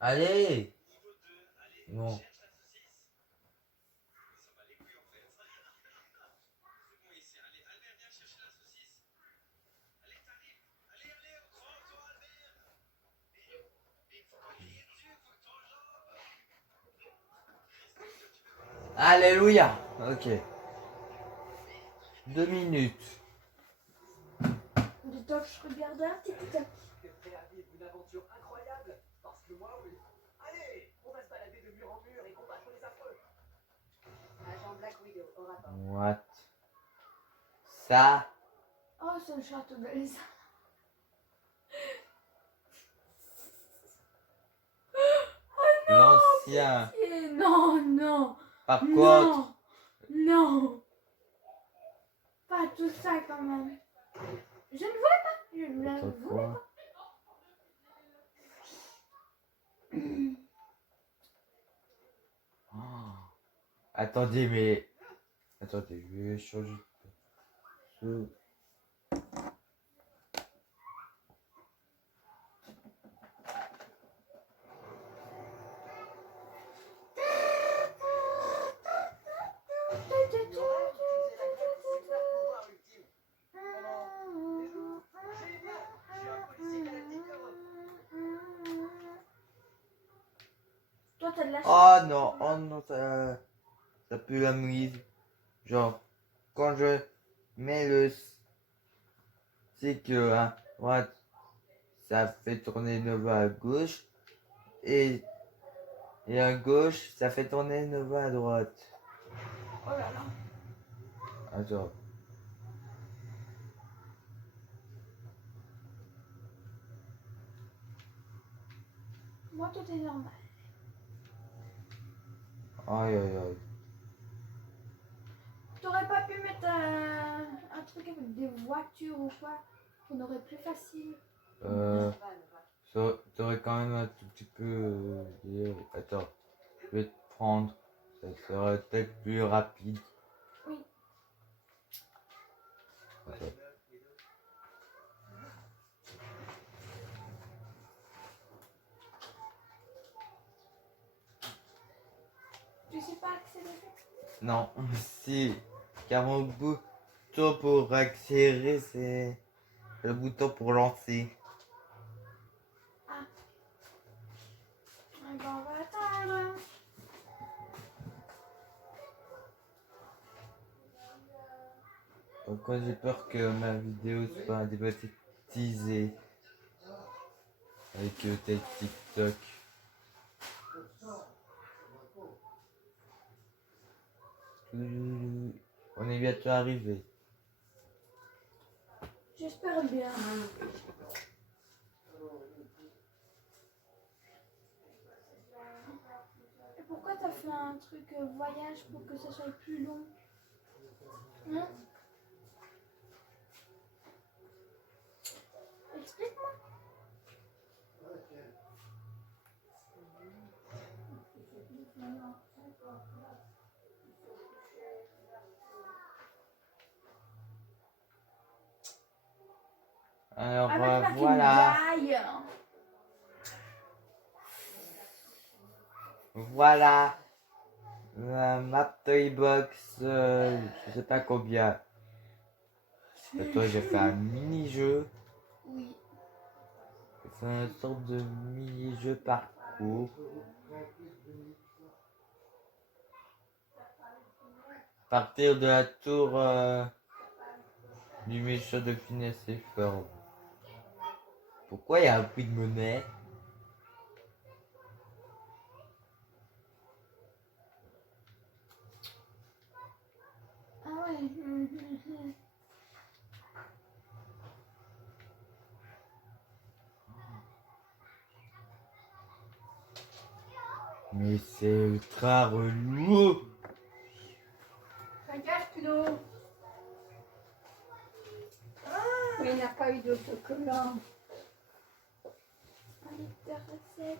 Allez! Non. Alléluia! Ok. 2 minutes. Du temps que je regardais un TikTok. T'es prêt à vivre une aventure incroyable? Parce que moi, oui. Allez, on va se balader de mur en mur et combattre les affreux. Agent Black Widow, au rapport. What? Ça? Oh, c'est le château d'Elsa. L'ancien. Non, non, Par contre, non. Pas tout ça quand même. Je ne voulais pas. Je ne voulais autrefois. pas. Oh. Attendez, mais. Attendez, je vais changer de. Laura utilisait la carte de ses super pouvoirs ultimes. Génial! Je suis un policier galactique heureux. Toi, t'as de la chance. Oh non, ça pue la mouise. Genre, quand je mets le cycle à droite, ça fait tourner Nova à gauche. Et à gauche, ça fait tourner Nova à droite. Oh là là. Attends. Moi, tout est normal. Aïe aïe aïe. T'aurais pas pu mettre un truc avec des voitures ou quoi? On aurait plus facile. T'aurais quand même un tout petit peu. Attends, je vais te prendre. Ça serait peut-être plus rapide. Oui. Attends. Tu sais pas accélérer? Non, si. Car mon bouton pour accélérer, c'est le bouton pour lancer. Eh ben, on va attendre. Pourquoi j'ai peur que ma vidéo soit démonétisée avec peut-être TikTok. On est bientôt arrivé. J'espère bien. Et pourquoi t'as fait un truc voyage pour que ça soit plus long? Hein? Explique-moi. Alors Avec la voilà. Hyundai. Voilà. La map Toybox, je sais pas combien. Toi, j'ai fait un mini-jeu. Oui. J'ai fait une sorte de mini-jeu parcours. Partir de la tour du méchant de Phineas et Ferb. Pourquoi il y a un prix de monnaie? Ah ouais. Mais c'est ultra relou. Regarde, Clo. Mais il n'a pas eu d'autocollant. Un litre de recette.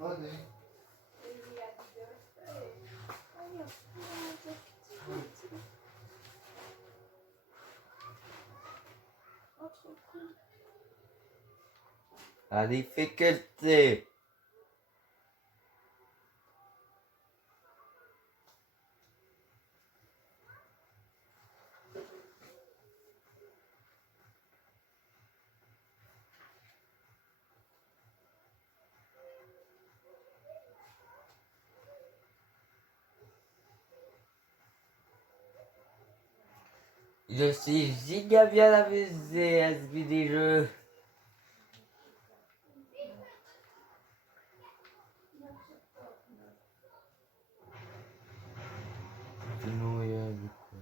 Allez. Oh, trop cool. La difficulté. Je suis giga bien amusé à ce vidéo-jeu. Sinon, il y a du coup.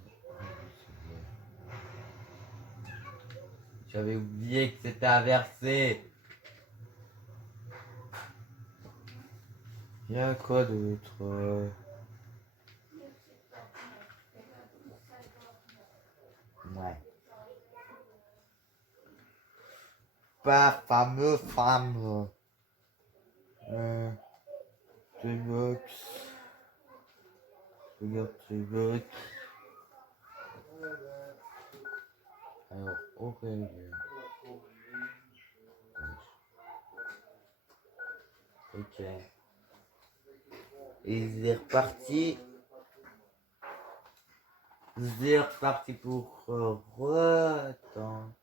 J'avais oublié que c'était inversé. Il y a quoi d'autre? Ouais. Pas fameux femme. Toybox. Regarde Toybox. Alors, Aurélien. Ok. Et c'est reparti. C'est reparti pour attends.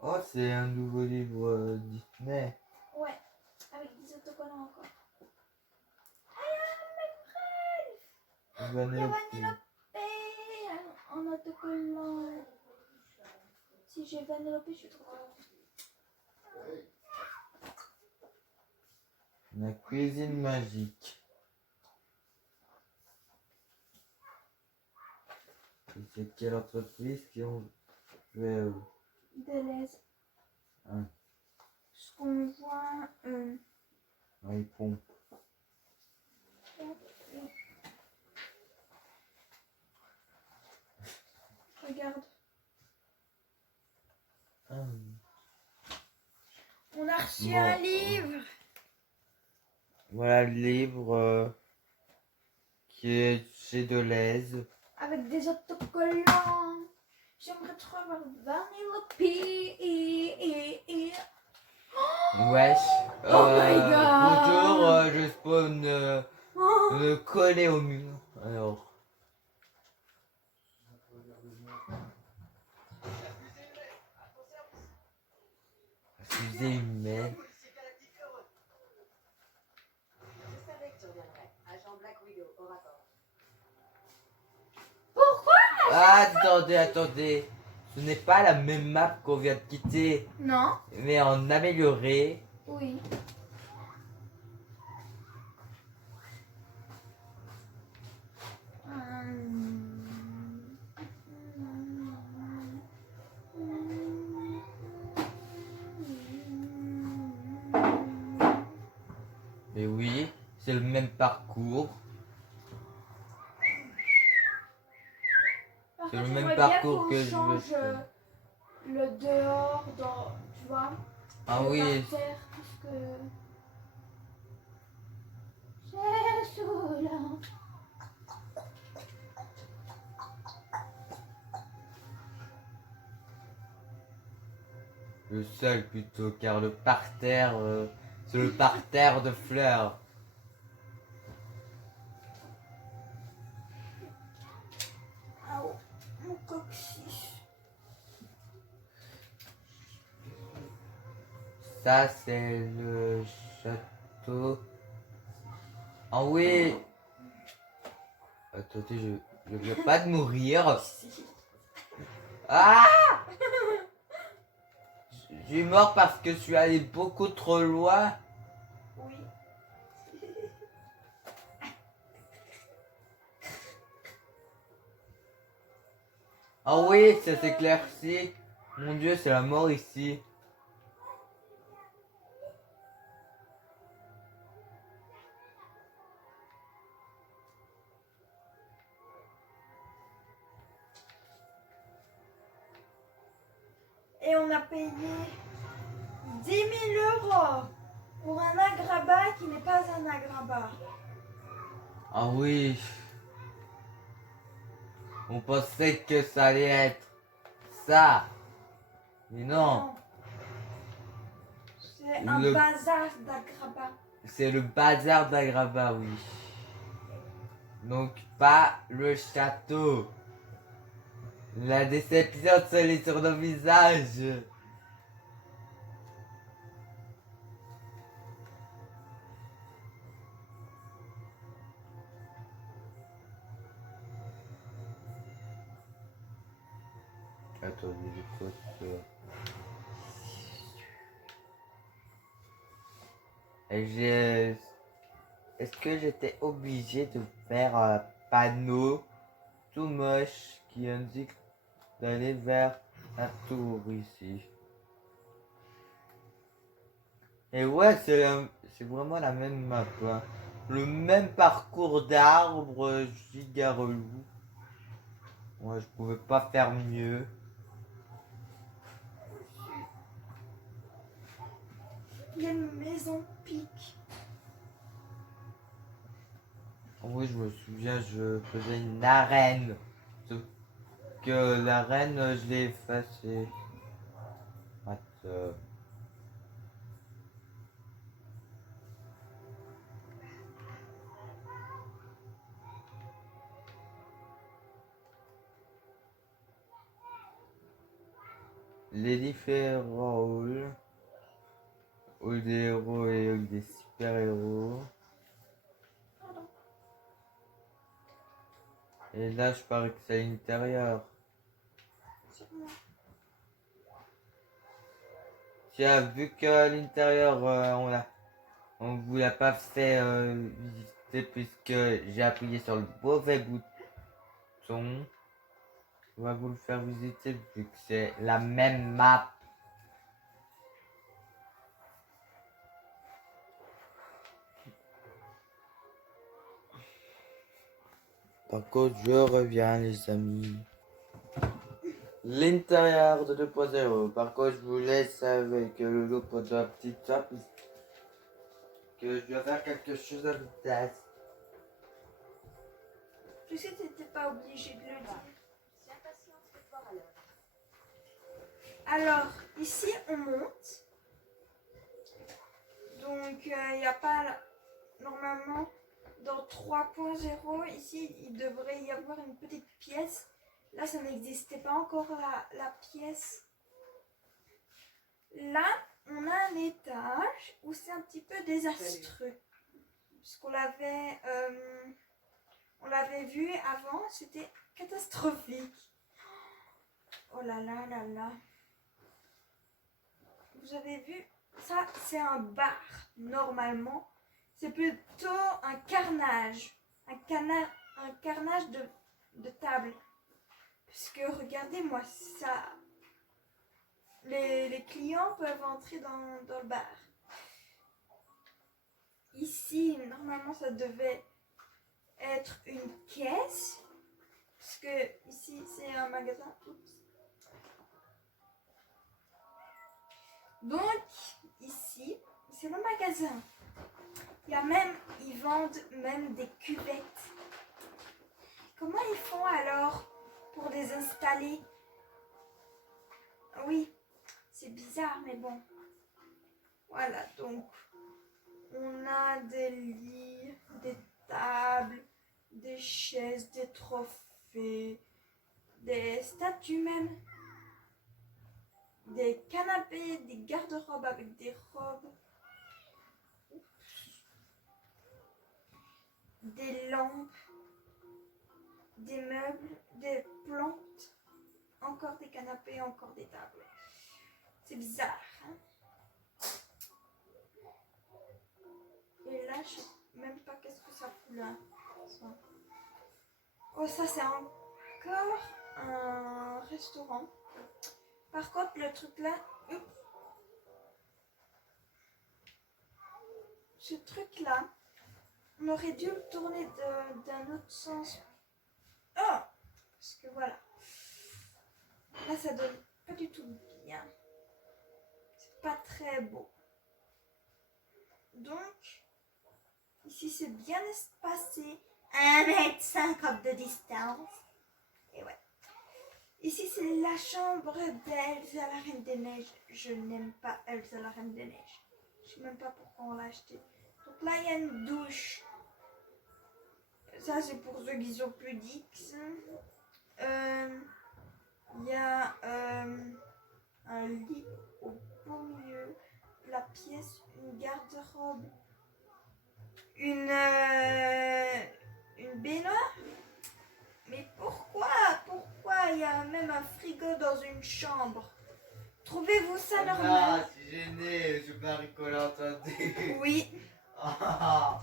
Oh, c'est un nouveau livre Disney. Ouais, avec des autocollants encore. Vanellope. En autocollant. Si j'ai Vanellope, je suis trop contente. La cuisine magique. Et c'est quelle entreprise qui ont fait Deleuze. Hein. Ce qu'on voit. ils font. Regarde. Ah. On a reçu Bon. un livre. Voilà le livre qui est chez Deleuze. Avec des autocollants. J'aimerais trop avoir Vanellope. Wesh. Oh my God. Bonjour, je spawn collé au mur. Alors. Fusée humaine. Policier galactique heureux. Je savais que tu reviendrais. Agent Black Widow, au rapport. Ah, attendez. Ce n'est pas la même map qu'on vient de quitter, Non. mais en amélioré. Oui. Mais oui, c'est le même parcours. Par C'est contre, le même j'aimerais bien parcours qu'on que je change veux. le dehors dans, tu vois, Ah le oui, parterre, puisque c'est saoulant. le sol plutôt, car le parterre, c'est le parterre de fleurs. Ah, oh, mon coccyx. Ça, c'est le château. Ah oui. Attendez, je viens pas de mourir. Ah! Je suis mort parce que je suis allé beaucoup trop loin. Oui. Ah oui, ça s'éclaircit. Mon Dieu, c'est la mort ici. Et on a payé 10 000 € pour un agrabah qui n'est pas un agrabah. Ah oui. On pensait que ça allait être ça. Mais non, C'est un Le- bazar d'agrabah. c'est le bazar d'Agraba, oui. Donc pas le château. La déception se lit sur nos visages. attendez, je pose. Est-ce que j'étais obligé de faire un panneau tout moche qui indique d'aller vers la tour ici? Et ouais, c'est vraiment la même map, hein. Le même parcours d'arbres giga relou. Ouais, je pouvais pas faire mieux. Il y a une maison pique. Oui, je me souviens, je faisais une arène. Sauf que l'arène, je l'ai effacée. Attends. Les différents halls des héros et halls des super-héros. Et là, je parie que c'est à l'intérieur. Tiens, vu qu'à l'intérieur, on vous l'a pas fait visiter puisque j'ai appuyé sur le mauvais bouton. On va vous le faire visiter vu que c'est la même map. Par contre, je reviens les amis. L'intérieur de 2.0. Par contre, je vous laisse avec le lot pour la petite top. Que je dois faire quelque chose à vitesse. Je sais que t'étais pas obligé de le dire. Je suis impatiente de te voir à l'heure. Alors, ici, on monte. Donc, il n'y a pas... Normalement, dans 3.0, ici, il devrait y avoir une petite pièce. Là, ça n'existait pas encore, la pièce. Là, on a un étage où c'est un petit peu désastreux. Parce qu'on l'avait... on l'avait vu avant, c'était catastrophique. Oh là là là là. Vous avez vu, ça c'est un bar. Normalement, c'est plutôt un carnage. Un carnage de table. Parce que regardez-moi ça. Les clients peuvent entrer dans le bar. Ici, normalement, ça devait être une caisse. Parce que ici, c'est un magasin. Oups. Donc, ici, c'est le magasin. Ils vendent même des cuvettes. Comment ils font alors pour les installer? Oui, c'est bizarre, mais bon. Voilà, donc, on a des lits, des tables, des chaises, des trophées, des statues même, des canapés, des garde-robes avec des robes, des lampes, des meubles, des plantes, encore des canapés, encore des tables. C'est bizarre, hein? Et là, je sais même pas qu'est-ce que ça fout là. Oh, ça c'est encore un restaurant. Par contre, le truc là, ce truc là, on aurait dû le tourner d'un autre sens. Oh, parce que voilà. Là, ça donne pas du tout bien. C'est pas très beau. Donc, ici c'est bien espacé. 1,50 m de distance. Et ouais. Ici c'est la chambre d'Elsa la Reine des Neiges. Je n'aime pas Elsa la Reine des Neiges. Je sais même pas pourquoi on l'a acheté. Donc là il y a une douche. Ça c'est pour ceux qui sont plus dix. Il y a un lit au beau milieu de la pièce, une garde-robe, une baignoire. Mais pourquoi il y a même un frigo dans une chambre. Trouvez-vous ça Ah, normal? je suis gêné, je pas entendu. Oui. Ah,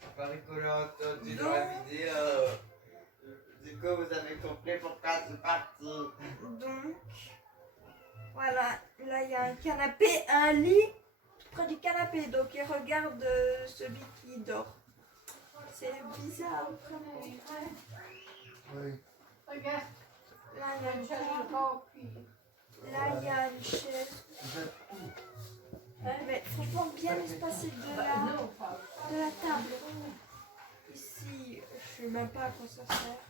je pas entendu dans la vidéo. Du coup, vous avez compris pourquoi c'est parti. Donc, voilà. Là, il y a un canapé, un lit près du canapé. Donc, il regarde celui qui dort. C'est bizarre, vraiment. Oui. Regarde, Là, il y a une une chaise de table. corps, puis Là, il y a une chaise. Mais franchement, bien espacé de la table. Ici, je sais même pas à quoi ça sert.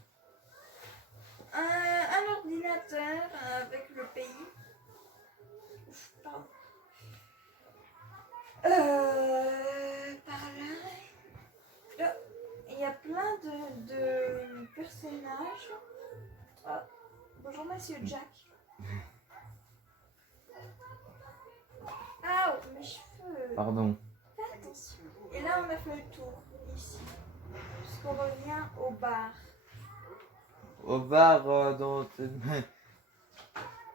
Un ordinateur avec le pays. Ouf, pardon. Par là. Là, il y a plein de personnages. Ah, bonjour, monsieur Jack. Ah, mes cheveux. Pardon. Fais attention. Et là, on a fait le tour, ici. Puisqu'on revient au bar. Au bar, dans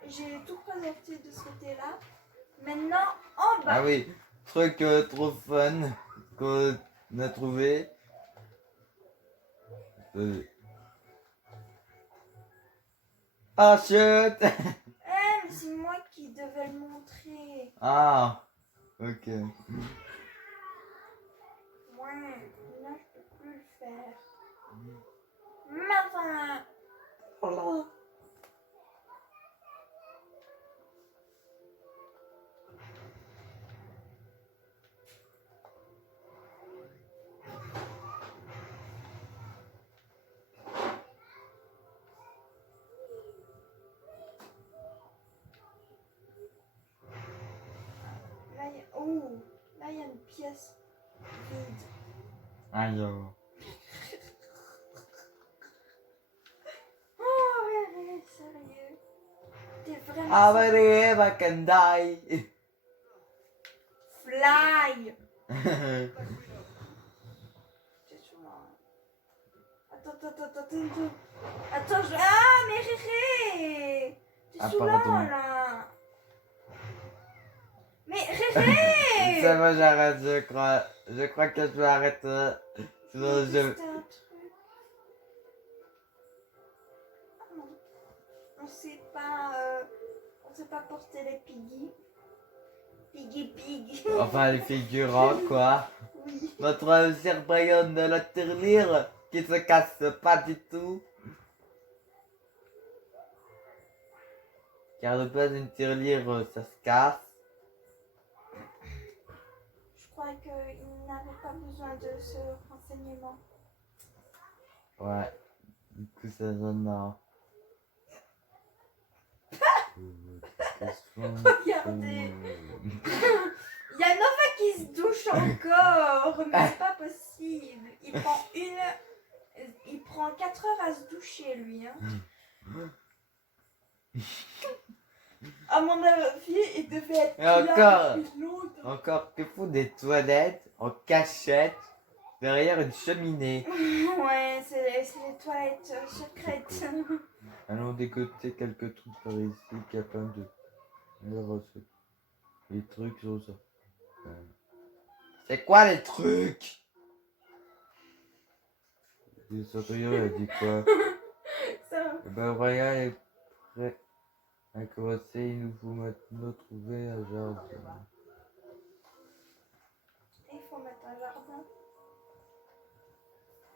J'ai tout présenté de ce côté-là. Maintenant, en bas. Ah oui, truc trop fun qu'on a trouvé. Ah, chut. Mais c'est moi qui devais le montrer. Ah, ok. Ouais, là, je peux plus le faire. Mais enfin... Oh. Là, il y a une pièce vide. Alors. Oh, mais sérieux. T'es vraiment... Ah, mais I can die. Fly. C'est souvent... Attends. Attends, Ah, mais Réré. T'es Ah, saoulant, pardon. là. Mais Réré. Ça va, j'arrête, je crois. Je crois que je vais arrêter. Sinon, C'était je... un truc. Ah non. On sait pas porter les piggy. Piggy. Enfin, les figurants, quoi. Oui. Notre cher Brian de la tirelire qui se casse pas du tout. Car de base, une tirelire, ça se casse. Je crois qu'il n'avait pas besoin de ce renseignement. Ouais. Du coup, ça donne un... Regardez. Il y a Nova qui se douche encore, mais c'est pas possible. Il prend 4 heures à se doucher, lui. Hein. À mon avis, il devait être Et là encore. depuis longtemps. Encore, que font des toilettes en cachette derrière une cheminée? Ouais, c'est les toilettes secrètes. Allons dégoter quelques trucs par ici capables de... Alors, les trucs sont ça. C'est quoi les trucs? Le Satoyo a dit quoi? Ça. Eh ben Brian est prêt à commencer, il nous faut maintenant trouver un jardin. Il faut mettre un jardin.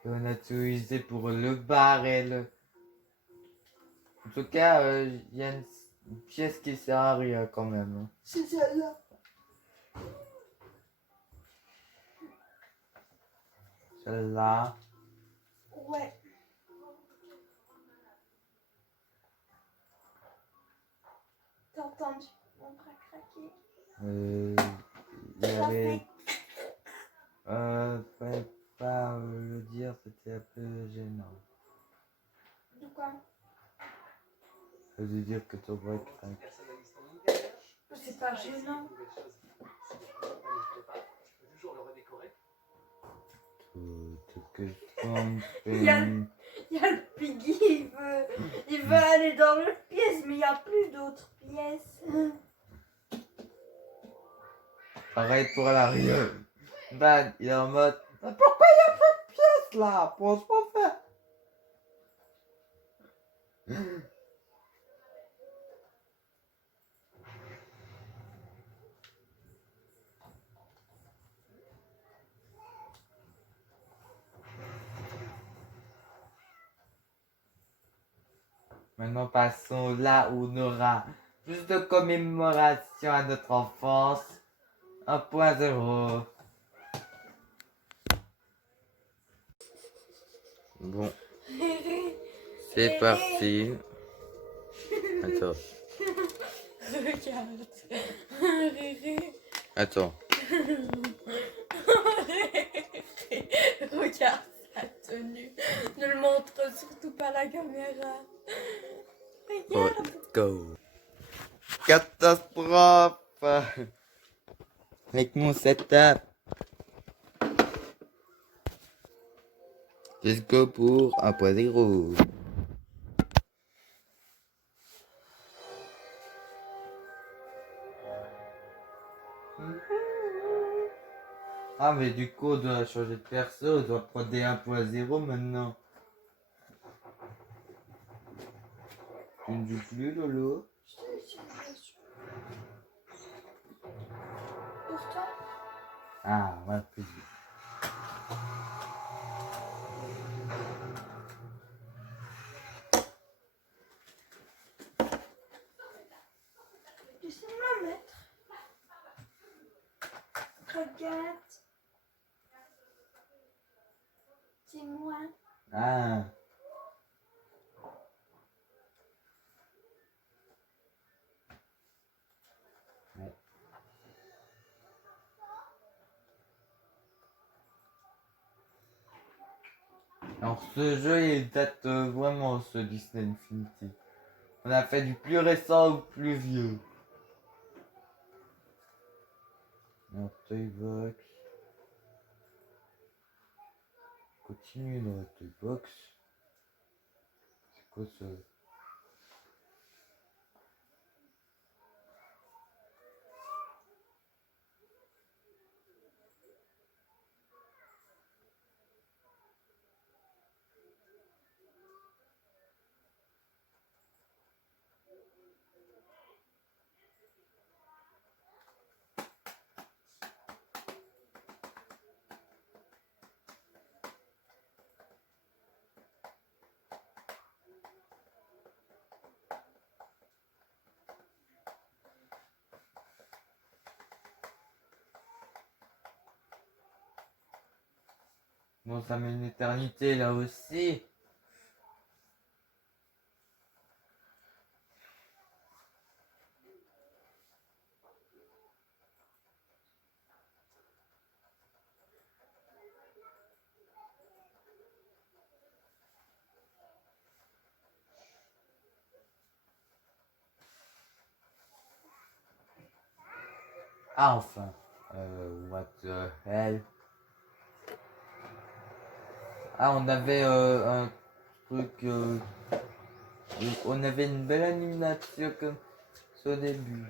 Et on a tout usé pour le bar et le... En tout cas, il y a une pièce qui sert à rien quand même. Hein. C'est celle-là. Celle-là. Ouais. T'as entendu mon bras craquer? Il y avait... fallait pas le dire, c'était un peu gênant. De quoi? Ça veut dire que ton bras craque. C'est pas gênant. Tout ce que je pense, Il y a Il y a le Piggy, il veut aller dans l'autre pièce, mais il n'y a plus d'autres pièces. Pareil pour l'arrière. Ben, il est en mode, mais pourquoi il y a pas de pièces là? Franchement, faire. Maintenant, passons là où on aura plus de commémoration à notre enfance. 1.0. Bon, c'est parti. Attends. Regarde. Attends. Regarde sa tenue. Ne le montre surtout pas à la caméra. Regarde. Let's go. Catastrophe. Avec mon setup. Let's go pour 1.0. Ah mais du coup on doit changer de perso, on doit prendre des 1.0 maintenant. Tu ne joues plus Lolo? Pour toi. Ah ouais, plus. Tu sais me mettre. Regarde. Dis-moi. Ah. Ouais. Alors ce jeu il date vraiment ce Disney Infinity. On a fait du plus récent au plus vieux. Alors Toybox. Continue dans la Toybox. C'est quoi ça? Bon, ça met une éternité là aussi. Ah, enfin. What the hell? Ah, on avait un truc. On avait une belle animation comme ça au début.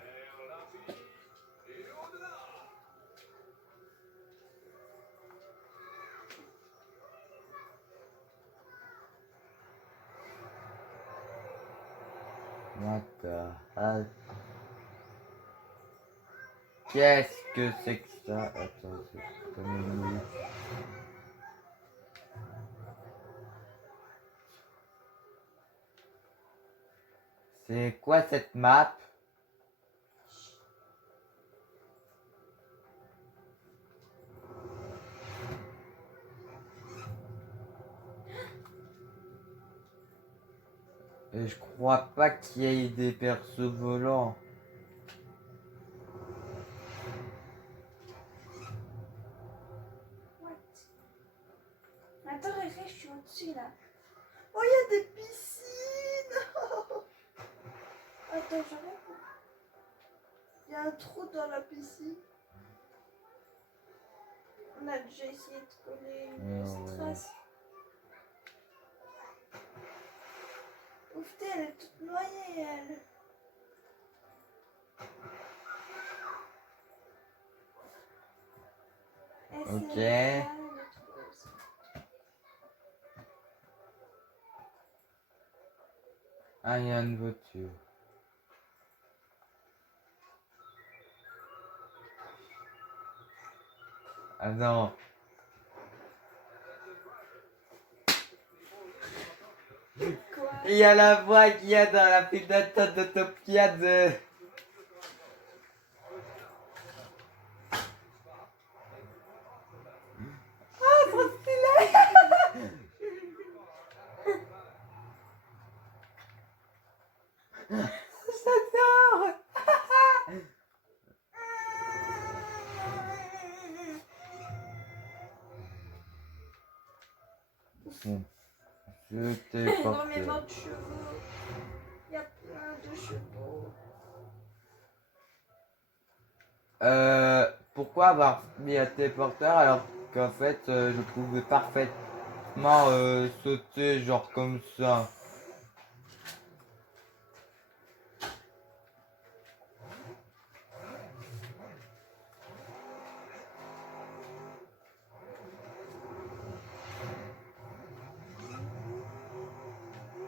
What the hell? Qu'est-ce que c'est que ça? Attends, c'est comme une louche. C'est quoi cette map? Et je crois pas qu'il y ait des persos volants. What? Attends, Réré, je suis au-dessus là. Oh, il y a des piscines. Attends, j'arrête. Il y a un trou dans la piscine. On a déjà essayé de coller une Ouais. trace. Ouf, elle est toute noyée, elle. Et c'est Ok. là, elle est trop rose. Ah, il y a une voiture. Ah non. Quoi? Il y a la voix qu'il y a dans la file d'attente d'Utopia de... Ah, trop stylé. J'adore. Bon, je t'ai porté. Énormément de chevaux. Il y a plein de chevaux. Pourquoi avoir mis un téléporteur alors qu'en fait je pouvais parfaitement sauter genre comme ça.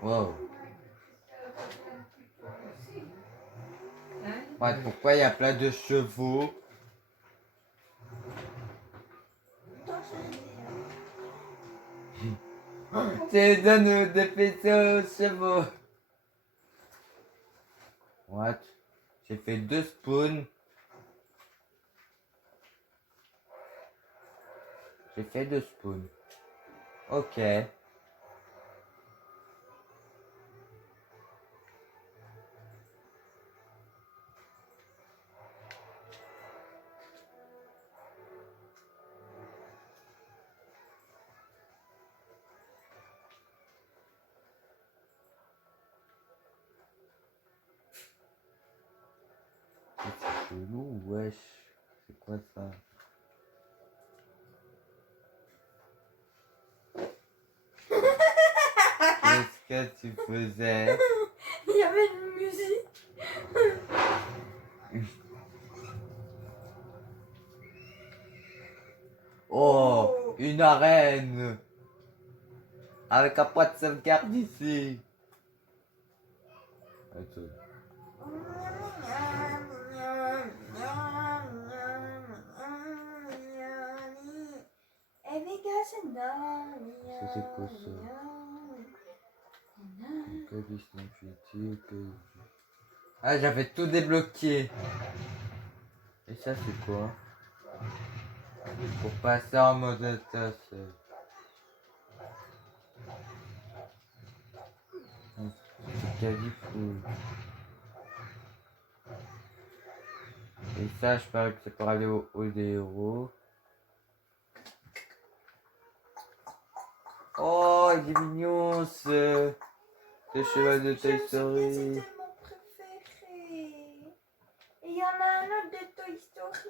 Wow. Hein? Ouais, pourquoi il y a plein de chevaux? Toi, je Tu donnes des faisceaux aux chevaux. What? J'ai fait 2 spawns. J'ai fait 2 spawns. Ok. C'est chelou, wesh. C'est quoi ça? Qu'est-ce que tu faisais? Il y avait une musique. Oh, une arène avec un point de sauvegarde ici. Attends. Ça, c'est quoi ça? Ah, j'avais tout débloqué. Et ça, c'est quoi? Pour passer en mode attaque. C'est quasi fou. Et ça, je parie que c'est pour aller au des héros. Oh, il est mignon ce cheval de Toy Story. C'était mon préféré. Et il y en a un autre de Toy Story.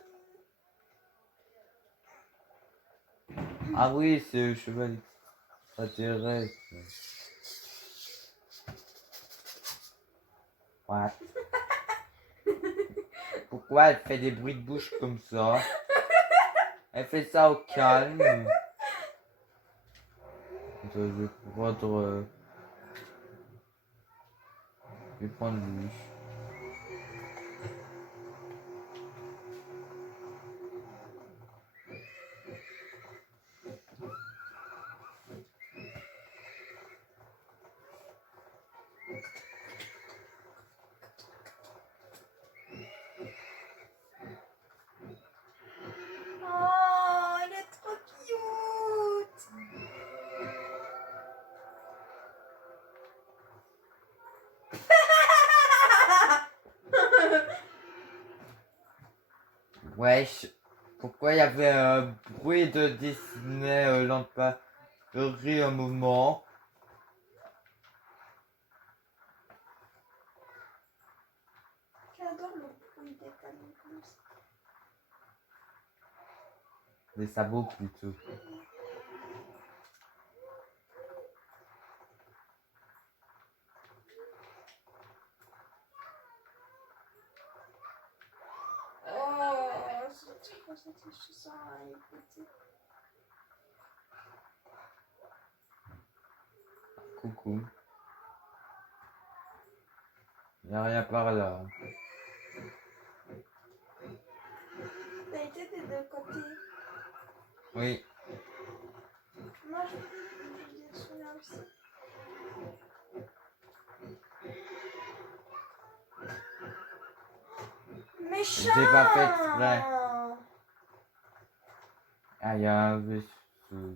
Ah oui, c'est le cheval extraterrestre. What? Pourquoi elle fait des bruits de bouche comme ça? Elle fait ça au calme. Attends, je vais prendre... je vais prendre lui. Oh, il est trop cute. Wesh, pourquoi il y avait un bruit de Disney Paris un moment? J'adore le bruit des camions comme ça. Des sabots plutôt. quand c'était ça à écouter. Coucou. Y a rien par là. T'as été des deux côtés. Oui. Moi, je dis celui-là aussi. Méchant! J'ai pas fait exprès. Ah, y a un vaisseau.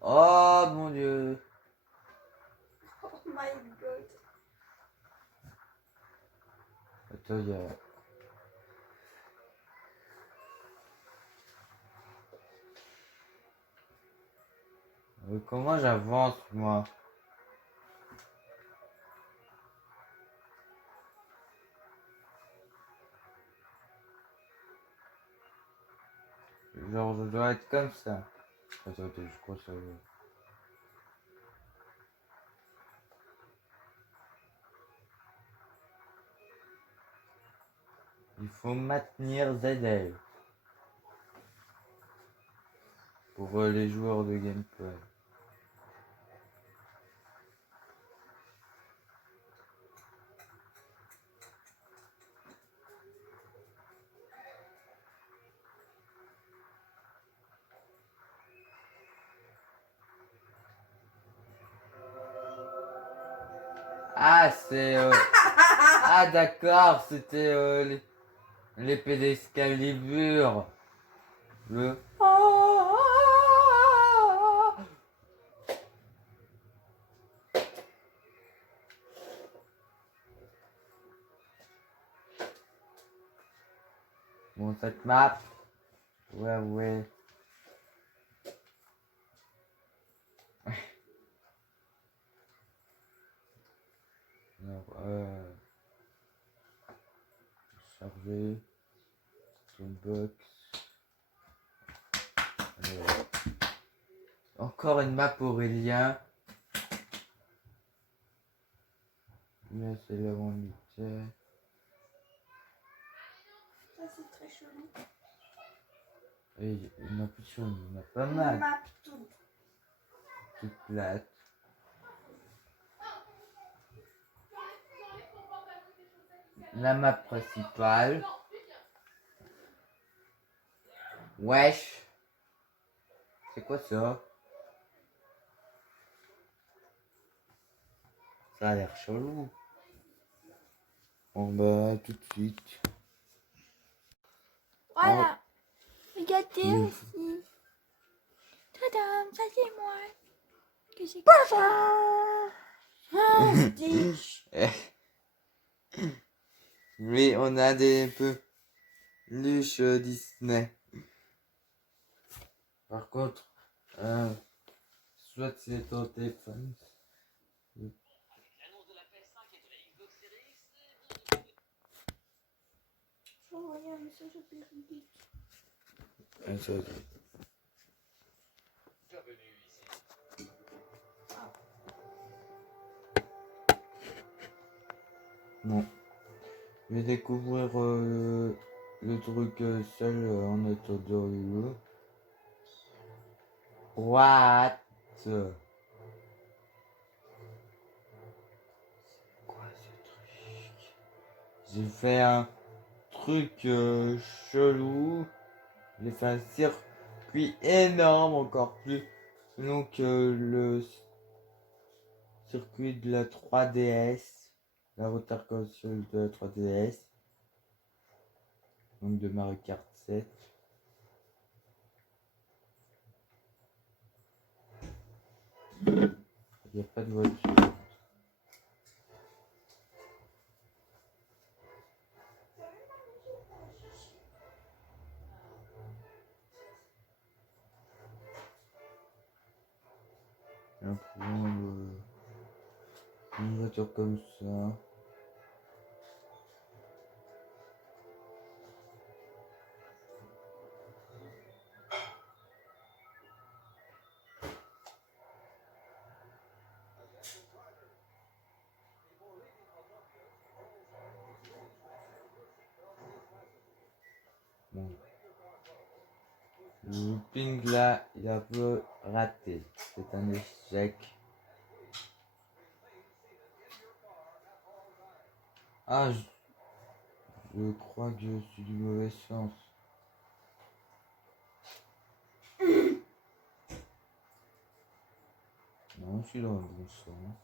Oh mon dieu. Oh my god. Attends, y a... comment j'avance, moi? Genre, je dois être comme ça. Attends, je crois que ça va. Il faut maintenir ZL. Pour les joueurs de gameplay. Ah, c'est... Ah, d'accord, c'était l'épée d'Excalibur. Le... Bon, cette map... Ouais, ouais. Alors, charger. Toolbox. Alors, encore une map Aurélien. Là, c'est là où on était. Ça, c'est très chelou. Et il y en a plus sur il y en a pas mal. Map tout. Toute plate. La map principale. Wesh. C'est quoi ça? Ça a l'air chelou. Bon bah tout de suite. Voilà. Regardez Mm. aussi. Tadam, ça c'est moi. Que j'ai Stitch. Oui, on a des peluches Disney. Par contre, soit c'est ton téléphone. L'annonce de la PS5 et de la Xbox Series X, Je vais envoyer un message à Péridic. bienvenue ici. Non. Je vais découvrir le truc seul en attendant le. What? C'est quoi ce truc? J'ai fait un truc chelou. J'ai fait un circuit énorme, encore plus long que le circuit de la 3DS. La rotor console de la 3DS. Donc de Mario Kart 7. Il n'y a pas de voiture. Et on prend une voiture comme ça. Le ping là, il a un peu raté. C'est un échec. Ah, je crois que je suis du mauvais sens. Non, je suis dans le bon sens.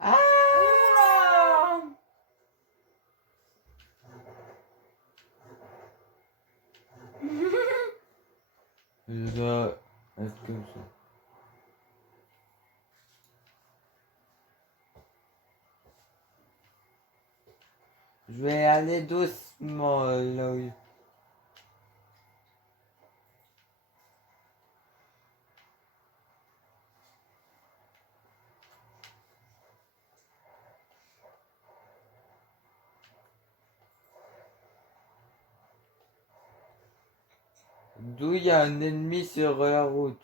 Oula! Je dois être comme ça. Je vais aller doucement là où... D'où il y a un ennemi sur la route.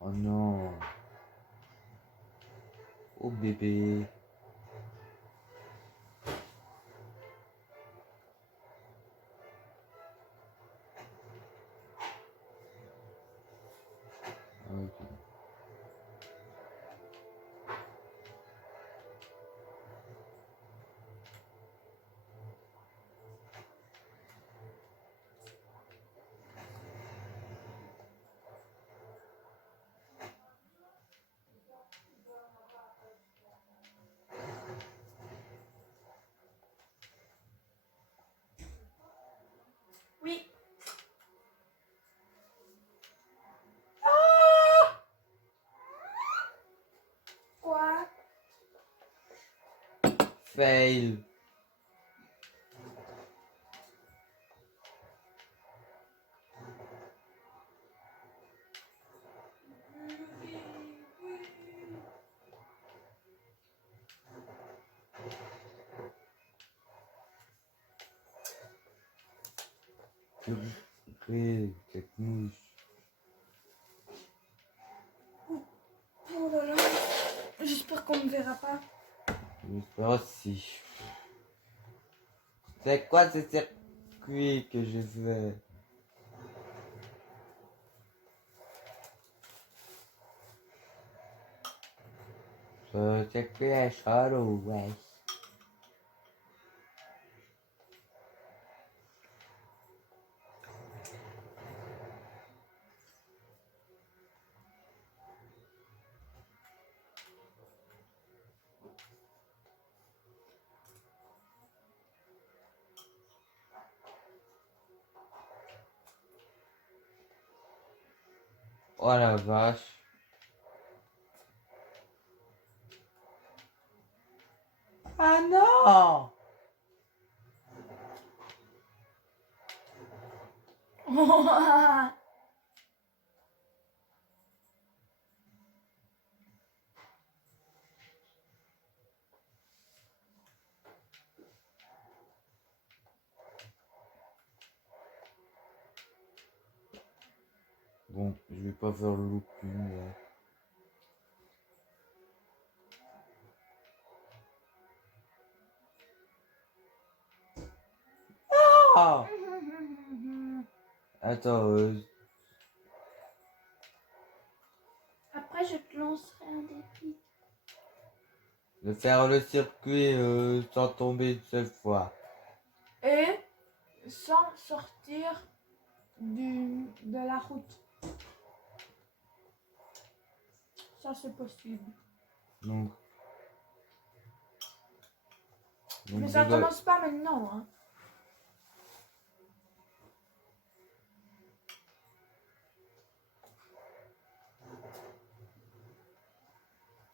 Oh non. Oh bébé. Ok. Oui. Quoi? Fail. Purée, cette mouche. Oh là là. J'espère qu'on ne verra pas. J'espère aussi. C'est quoi ce circuit que j'ai fait? Ce circuit est chelou, ouais. Oh la vache. Ah non! Bon, je vais pas faire le looping là. Ah! Attends, Après, je te lancerai un défi. de faire le circuit sans tomber une seule fois. Et sans sortir de la route. Ça, c'est possible. Donc Mais je ça dois- commence pas maintenant. Hein.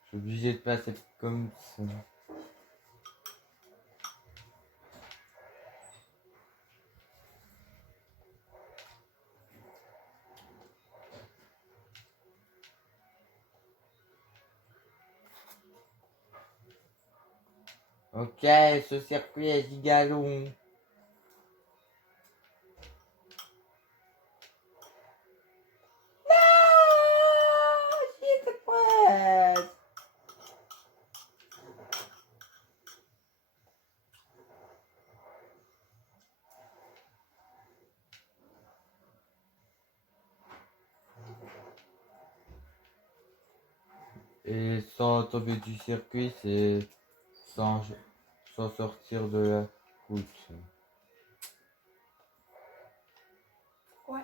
je suis obligé de passer comme ça. Ok, ce circuit est giga long. Non, j'y étais presque. Et sans tomber du circuit, c'est sans sortir de la route. Ouais.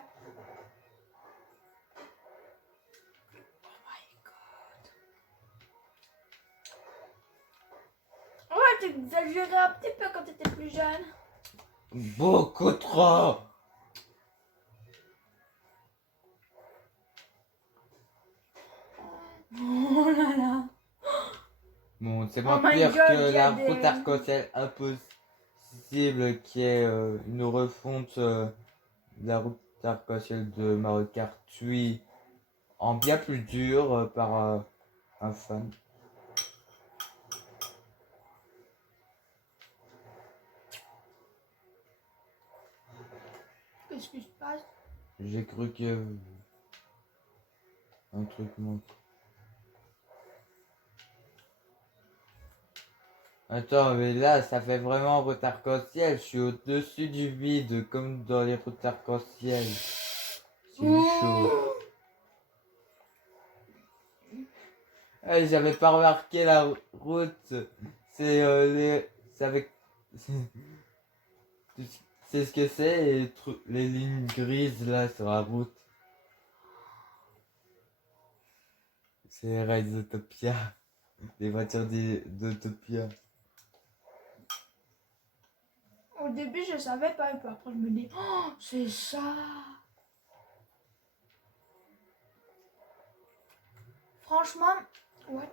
Oh my god. Ouais, t'exagérais un petit peu quand t'étais plus jeune. Beaucoup trop. Oh là là. Bon, c'est Oh moins my pire God, que il y a la des- route arc-en-ciel impossible qui est une refonte de la route arc-en-ciel de Mario Kart 8 en bien plus dur par un fan. Qu'est-ce qui se passe? J'ai cru que un truc manque. Attends, mais là, ça fait vraiment route arc-en-ciel. Je suis au-dessus du vide, comme dans les routes arc-en-ciel. C'est chaud. Hey, j'avais pas remarqué la route. C'est c'est avec. C'est ce que c'est, les lignes grises là sur la route. C'est les rails d'Utopia. Les voitures d'Utopia. Au début, je savais pas, et puis après, je me dis, oh, c'est ça. Franchement, what?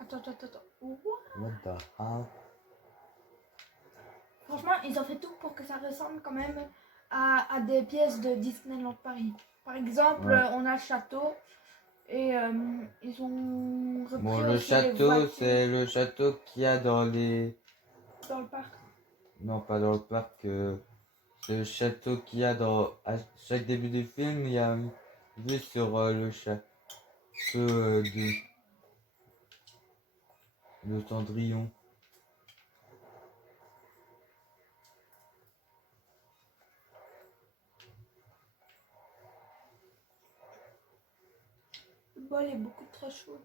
Attends. What? What the hell? Franchement, ils ont fait tout pour que ça ressemble quand même à des pièces de Disneyland Paris. Par exemple, Ouais. on a le château et ils ont repris Bon, le aussi les château, voitures c'est le château qu'il y a dans les. dans le parc. Non, pas dans le parc. C'est le château qu'il y a dans. À chaque début du film, il y a une vue sur le château de Cendrillon. Le bol est beaucoup très chaud.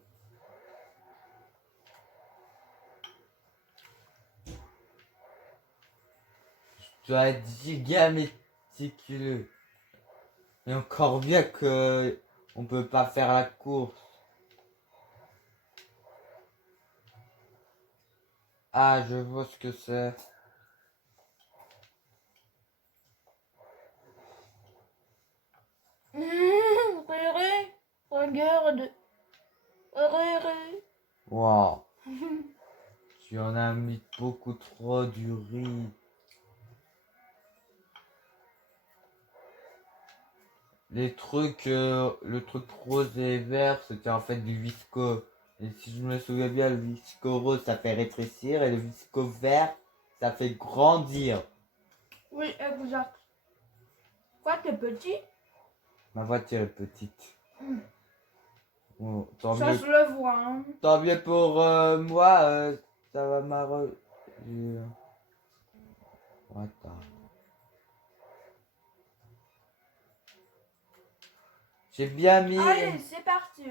Tu dois être giga méticuleux. Et encore bien que on peut pas faire la course. Ah, je vois ce que c'est. Réré, regarde. Réré. Waouh. Tu en as mis beaucoup trop du riz. Les trucs, le truc rose et vert, c'était en fait du visco. Et si je me souviens bien, le visco rose, ça fait rétrécir et le visco vert, ça fait grandir. Oui, exact. Quoi, t'es petit? Ma voiture est petite. Bon, tant Ça mieux, se le voit, hein. tant mieux pour moi, ça va m'arranger. Attends. J'ai bien mis. Allez, c'est parti.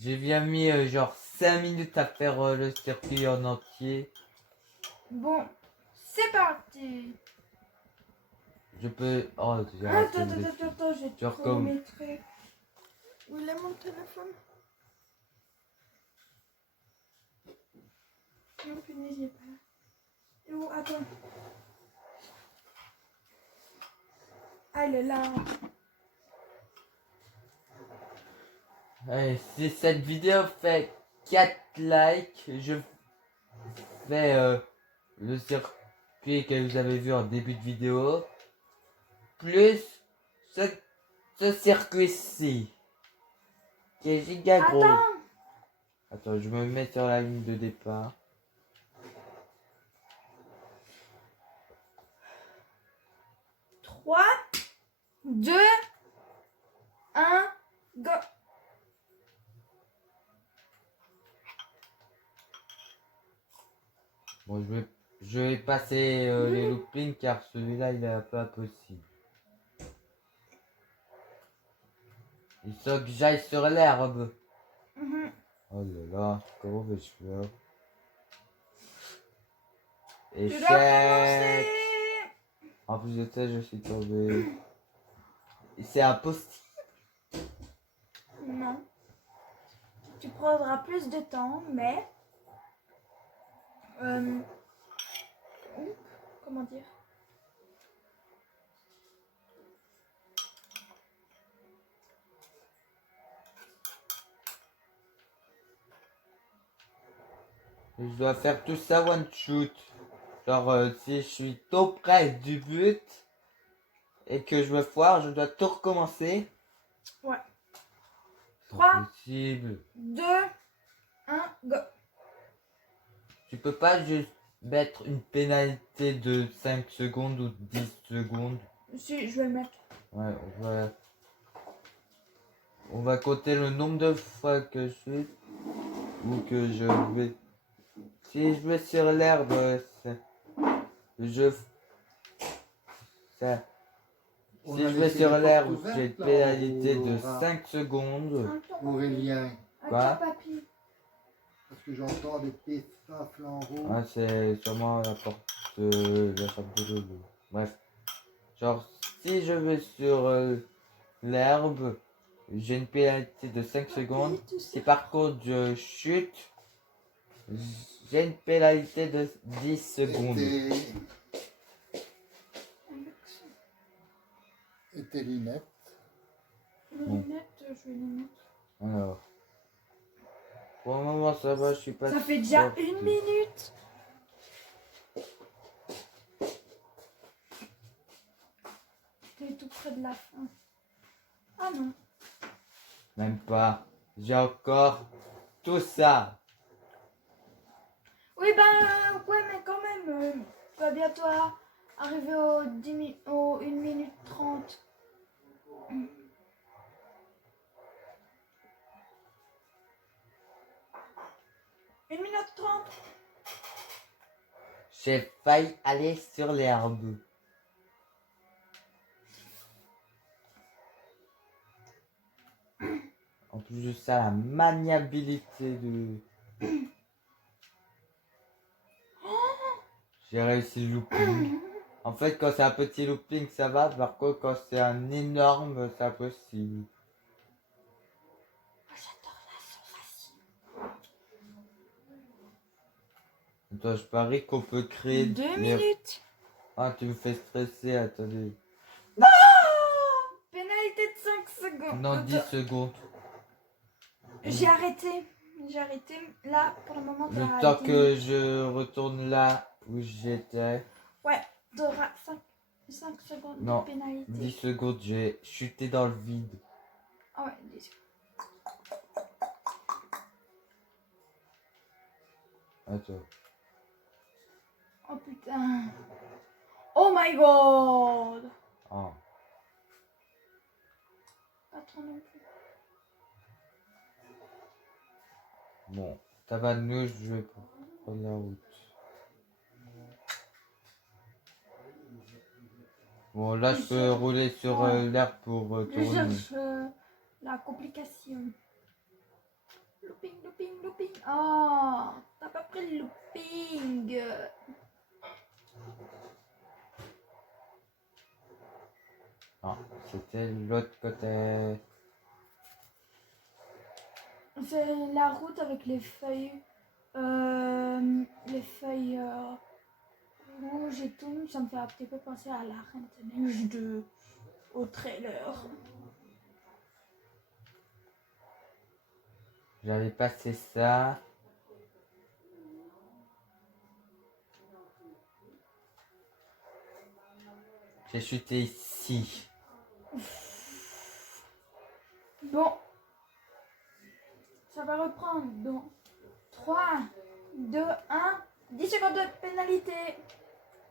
J'ai bien mis genre 5 minutes à faire le circuit en entier. Bon, c'est parti. Je peux. Oh, j'ai Attends, raté le défi. j'ai Tu trop recomm- mes trucs. Où il est mon téléphone? Non, punaise, il est pas là. Et où? Attends. Ah, il est là. Allez, si cette vidéo fait 4 likes, je fais le circuit que vous avez vu en début de vidéo. Plus ce, ce circuit-ci. Qui est giga gros. Attends. Attends, je me mets sur la ligne de départ. 3, 2, 1, go. Bon, je vais passer les loopings car celui-là il est un peu impossible. Il faut que j'aille sur l'herbe. Mhm. Oh là là, comment vais-je faire? Tu dois Échec. recommencer. En plus de ça, je suis tombé. C'est impossible. Non. Tu prendras plus de temps, mais... comment dire? Je dois faire tout ça one shoot. Genre, si je suis tout près du but et que je me foire, je dois tout recommencer. Ouais. C'est 3, impossible. 2, 1, go. Tu peux pas juste mettre une pénalité de 5 secondes ou 10 secondes. Si, je vais le mettre. Ouais, on va compter le nombre de fois que je suis ou que je vais. Si je vais sur l'herbe, ça- On si a je vais laissé sur les l'herbe, portes j'ai une ouvertes, là, pénalité de Laura. 5 secondes. Aurélien, Quoi? Avec ton papier. parce que j'entends des petits siffles en haut. Ah, c'est sûrement la porte de la chambre de l'eau. Bref. Genre, si je vais sur l'herbe, j'ai une pénalité de 5 secondes. Tout ça. Si par contre je chute, j'ai une pénalité de 10 secondes. Et tes lunettes. Les lunettes, je vais les mettre. Alors. Pour le moment, ça va, je suis pas Ça fait déjà sorti. 1 minute. T'es tout près de la fin. Ah non. Même pas. J'ai encore tout ça. Oui, ben, ouais, mais quand même, on va bientôt arriver au 1 minute 30. Une minute 30. J'ai failli aller sur l'herbe. En plus de ça, la maniabilité de... J'ai réussi le looping. En fait, quand c'est un petit looping, ça va. Par contre, quand c'est un énorme, c'est impossible. J'adore la sensation. Attends, je parie qu'on peut créer... 2 minutes. Ah, tu me fais stresser, attendez. Non. Pénalité de 5 secondes. Non, 10 secondes. J'ai arrêté. J'ai arrêté. Là, pour le moment, Le t'as temps 10 que minutes. je retourne là où j'étais. Ouais, t'auras 5 secondes Non, de pénalité. 10 secondes, j'ai chuté dans le vide. Ah ouais, 10. Attends. Oh putain. Oh my god. Ah. Pas trop non plus. Bon, ça va nous, je vais prendre la route. Bon, là, je peux rouler sur l'air pour Je tourner. cherche la complication. Looping, looping, looping. Oh, t'as pas pris le looping. Ah, c'était l'autre côté. C'est la route avec les feuilles. Les feuilles rouges et tout. Ça me fait un petit peu penser à la Reine des Neiges au trailer. J'avais passé ça. J'ai chuté ici. Bon. Ça va reprendre. Donc, 3, 2, 1. 10 secondes de pénalité.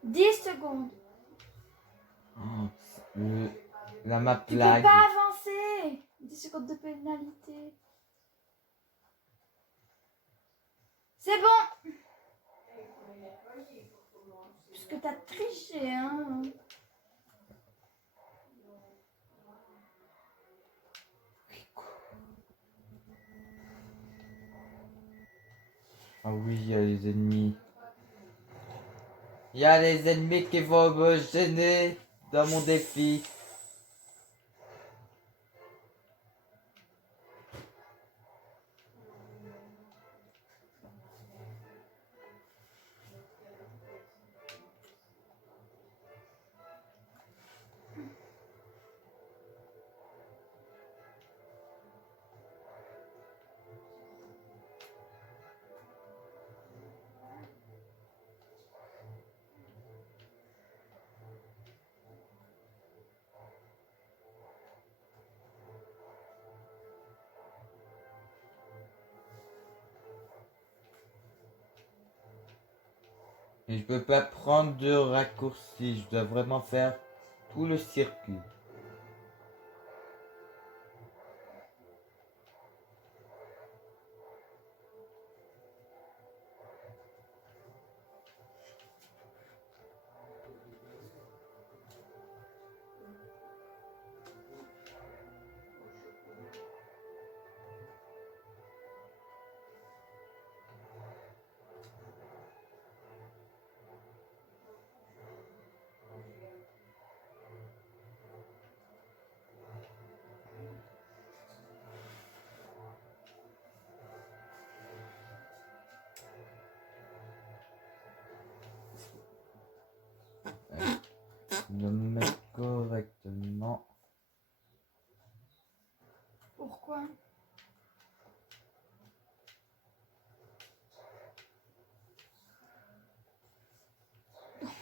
10 secondes. Oh, La map Tu peux lag. pas avancer. 10 secondes de pénalité. C'est bon. Puisque t'as triché, hein. Ah oui, il y a les ennemis. Il y a les ennemis qui vont me gêner dans mon défi. Et je peux pas prendre de raccourci. Je dois vraiment faire tout le circuit. Je dois me mettre correctement. Pourquoi?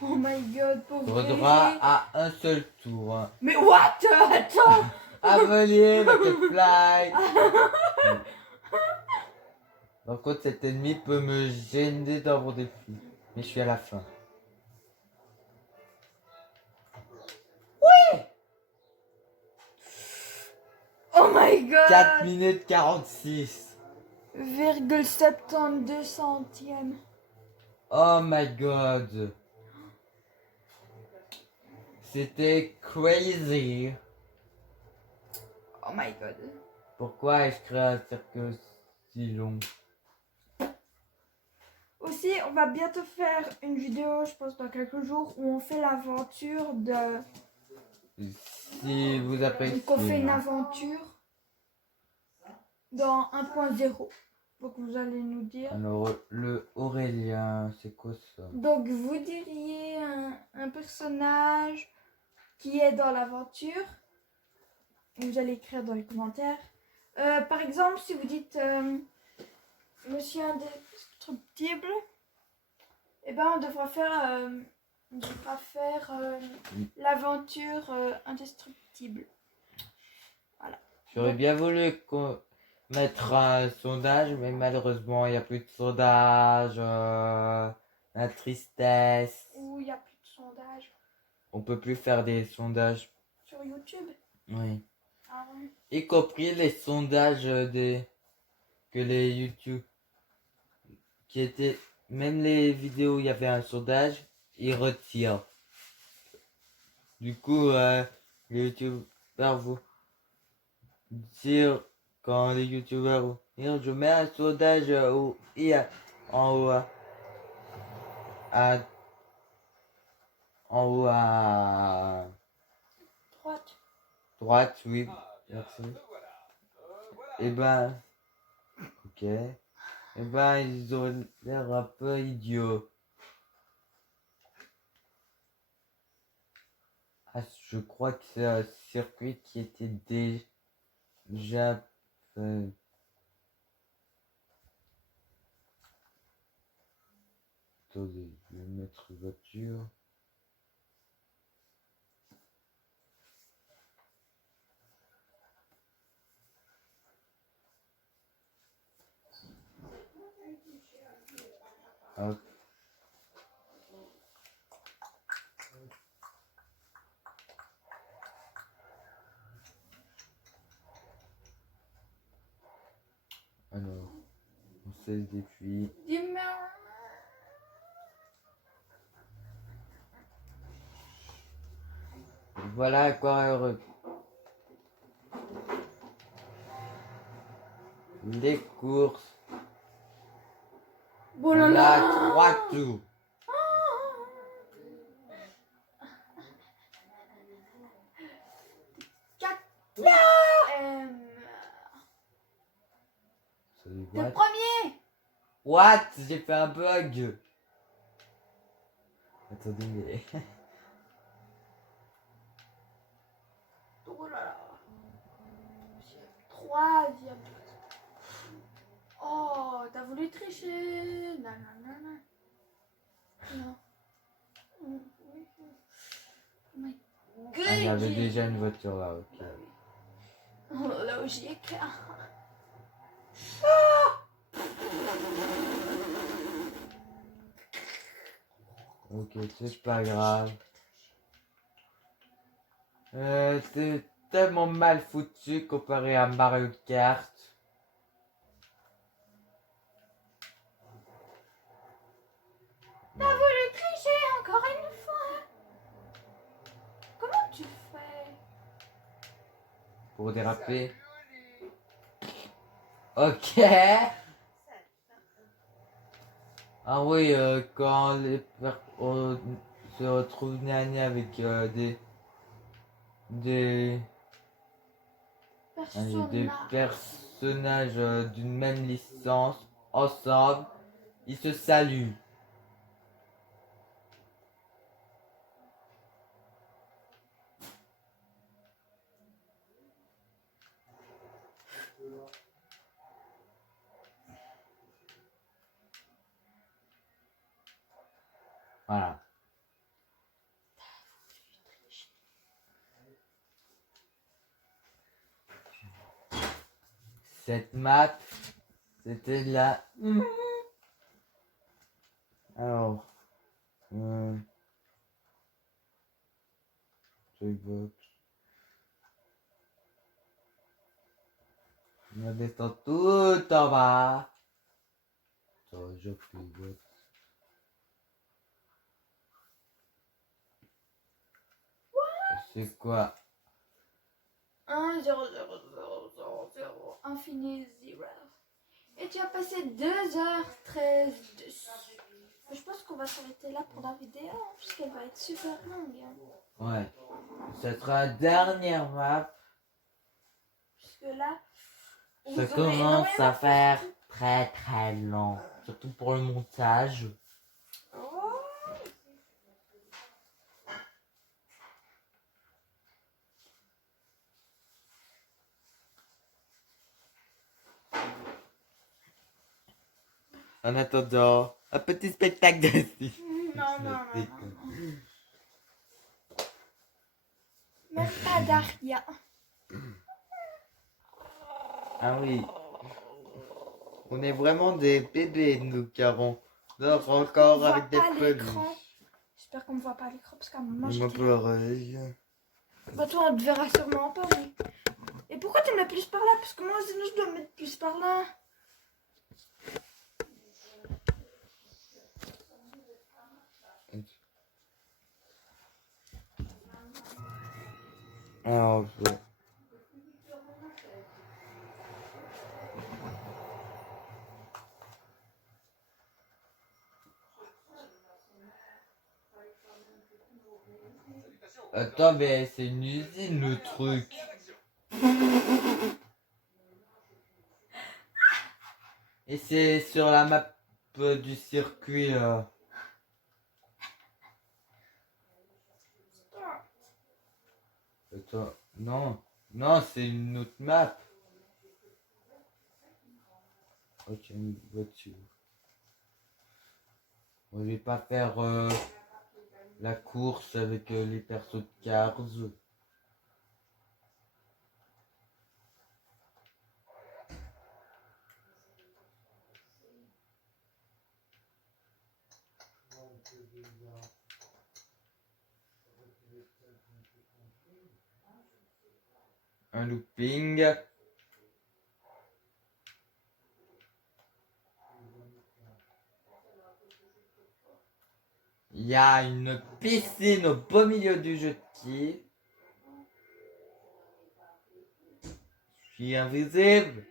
Oh my god, pauvre Faudra bébé. à un seul tour. Hein. Mais what? Attends. Avenir, Butterfly. Par contre, cet ennemi peut me gêner dans mon défi. Mais je suis à la fin. Oh my god. 4 minutes 46. 0,72 centièmes. Oh my god. C'était crazy. Oh my god. Pourquoi ai-je créé un cirque si long? Aussi, on va bientôt faire une vidéo, je pense dans quelques jours, où on fait l'aventure de... Si vous appréciez. Donc on fait une aventure dans 1.0. Donc vous allez nous dire. Alors, le Aurélien, c'est quoi ça? Donc vous diriez un personnage qui est dans l'aventure. Vous allez écrire dans les commentaires. Par exemple, si vous dites Monsieur Indestructible, eh ben on devra faire, l'aventure Indestructible. J'aurais bien voulu mettre un sondage, mais malheureusement, il n'y a plus de sondage. La tristesse. Où il n'y a plus de sondage On peut plus faire des sondages. sur YouTube. Oui. Ah ouais. Y compris les sondages que les YouTube qui étaient, même les vidéos où il y avait un sondage, ils retirent. Du coup, les youtubeurs vous dire quand les youtubeurs vont dire je mets un sondage où il y a en haut à Droite. droite, oui, merci. Et ben, ok. Et ben, ils ont l'air un peu idiots. Ah, je crois que c'est un circuit qui était déjà fait. Attendez, je vais mettre voiture. Hop. On se depuis. Dis-moi. Voilà à quoi heureux. Les courses. Bon là On là. a 3 tours. Le What? premier. What? J'ai fait un bug. Attendez, mais... Oh là là. Troisième. Oh, t'as voulu tricher. Non, non, non, non. Non. Oh my God. Ah, il y avait déjà une voiture là, ok. Oh, logique. Ok, c'est pas grave. C'est tellement mal foutu comparé à Mario Kart. T'as voulu tricher encore une fois. Comment tu fais? Pour déraper. Ok. Ah oui, quand on se retrouve nez à nez avec des Personnage. personnages d'une même licence ensemble, ils se saluent. Voilà. Cette map, c'était la... Alors... Joybox. On descend tout en bas. Je pivote. C'est quoi? 1, 0, 0, 0, 0, 0, infini 0. Et tu as passé 2h13 dessus. Je pense qu'on va s'arrêter là pour la vidéo, hein, puisqu'elle va être super longue. Hein. Ouais. Ça sera la dernière map. Puisque là, vous Ça aurez commence énormément à de faire parties. très très long. Surtout pour le montage. Oh. En attendant, un petit spectacle de style. Non, non, non, non. Même pas d'Aria. Ah oui. On est vraiment des bébés, nous, car on dort encore avec des peluches. J'espère qu'on ne voit pas à l'écran parce qu'à un moment Moi, je pareil. Bah toi on te verra sûrement pas mais... Et pourquoi tu me mets plus par là? Parce que moi sinon je dois me mettre plus par là. Alors, attends, mais c'est une usine le truc. Et c'est sur la map du circuit. Attends, non, non, c'est une autre map. Ok, une voiture. On va pas faire la course avec les persos de Cars. Un looping. Il y a une piscine au beau milieu du jeu de ski. Je suis invisible.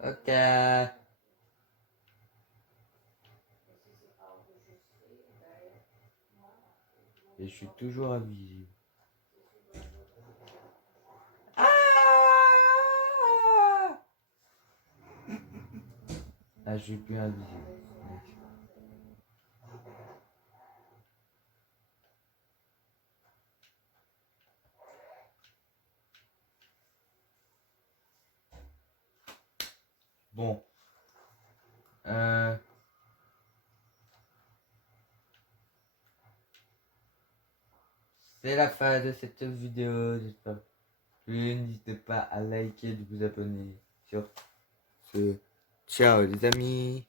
Ok. Et je suis toujours invisible. Ah! Ah, je suis plus invisible. Bon. C'est la fin de cette vidéo. J'espère que n'hésitez pas à liker et de vous abonner sur ce. Ciao les amis.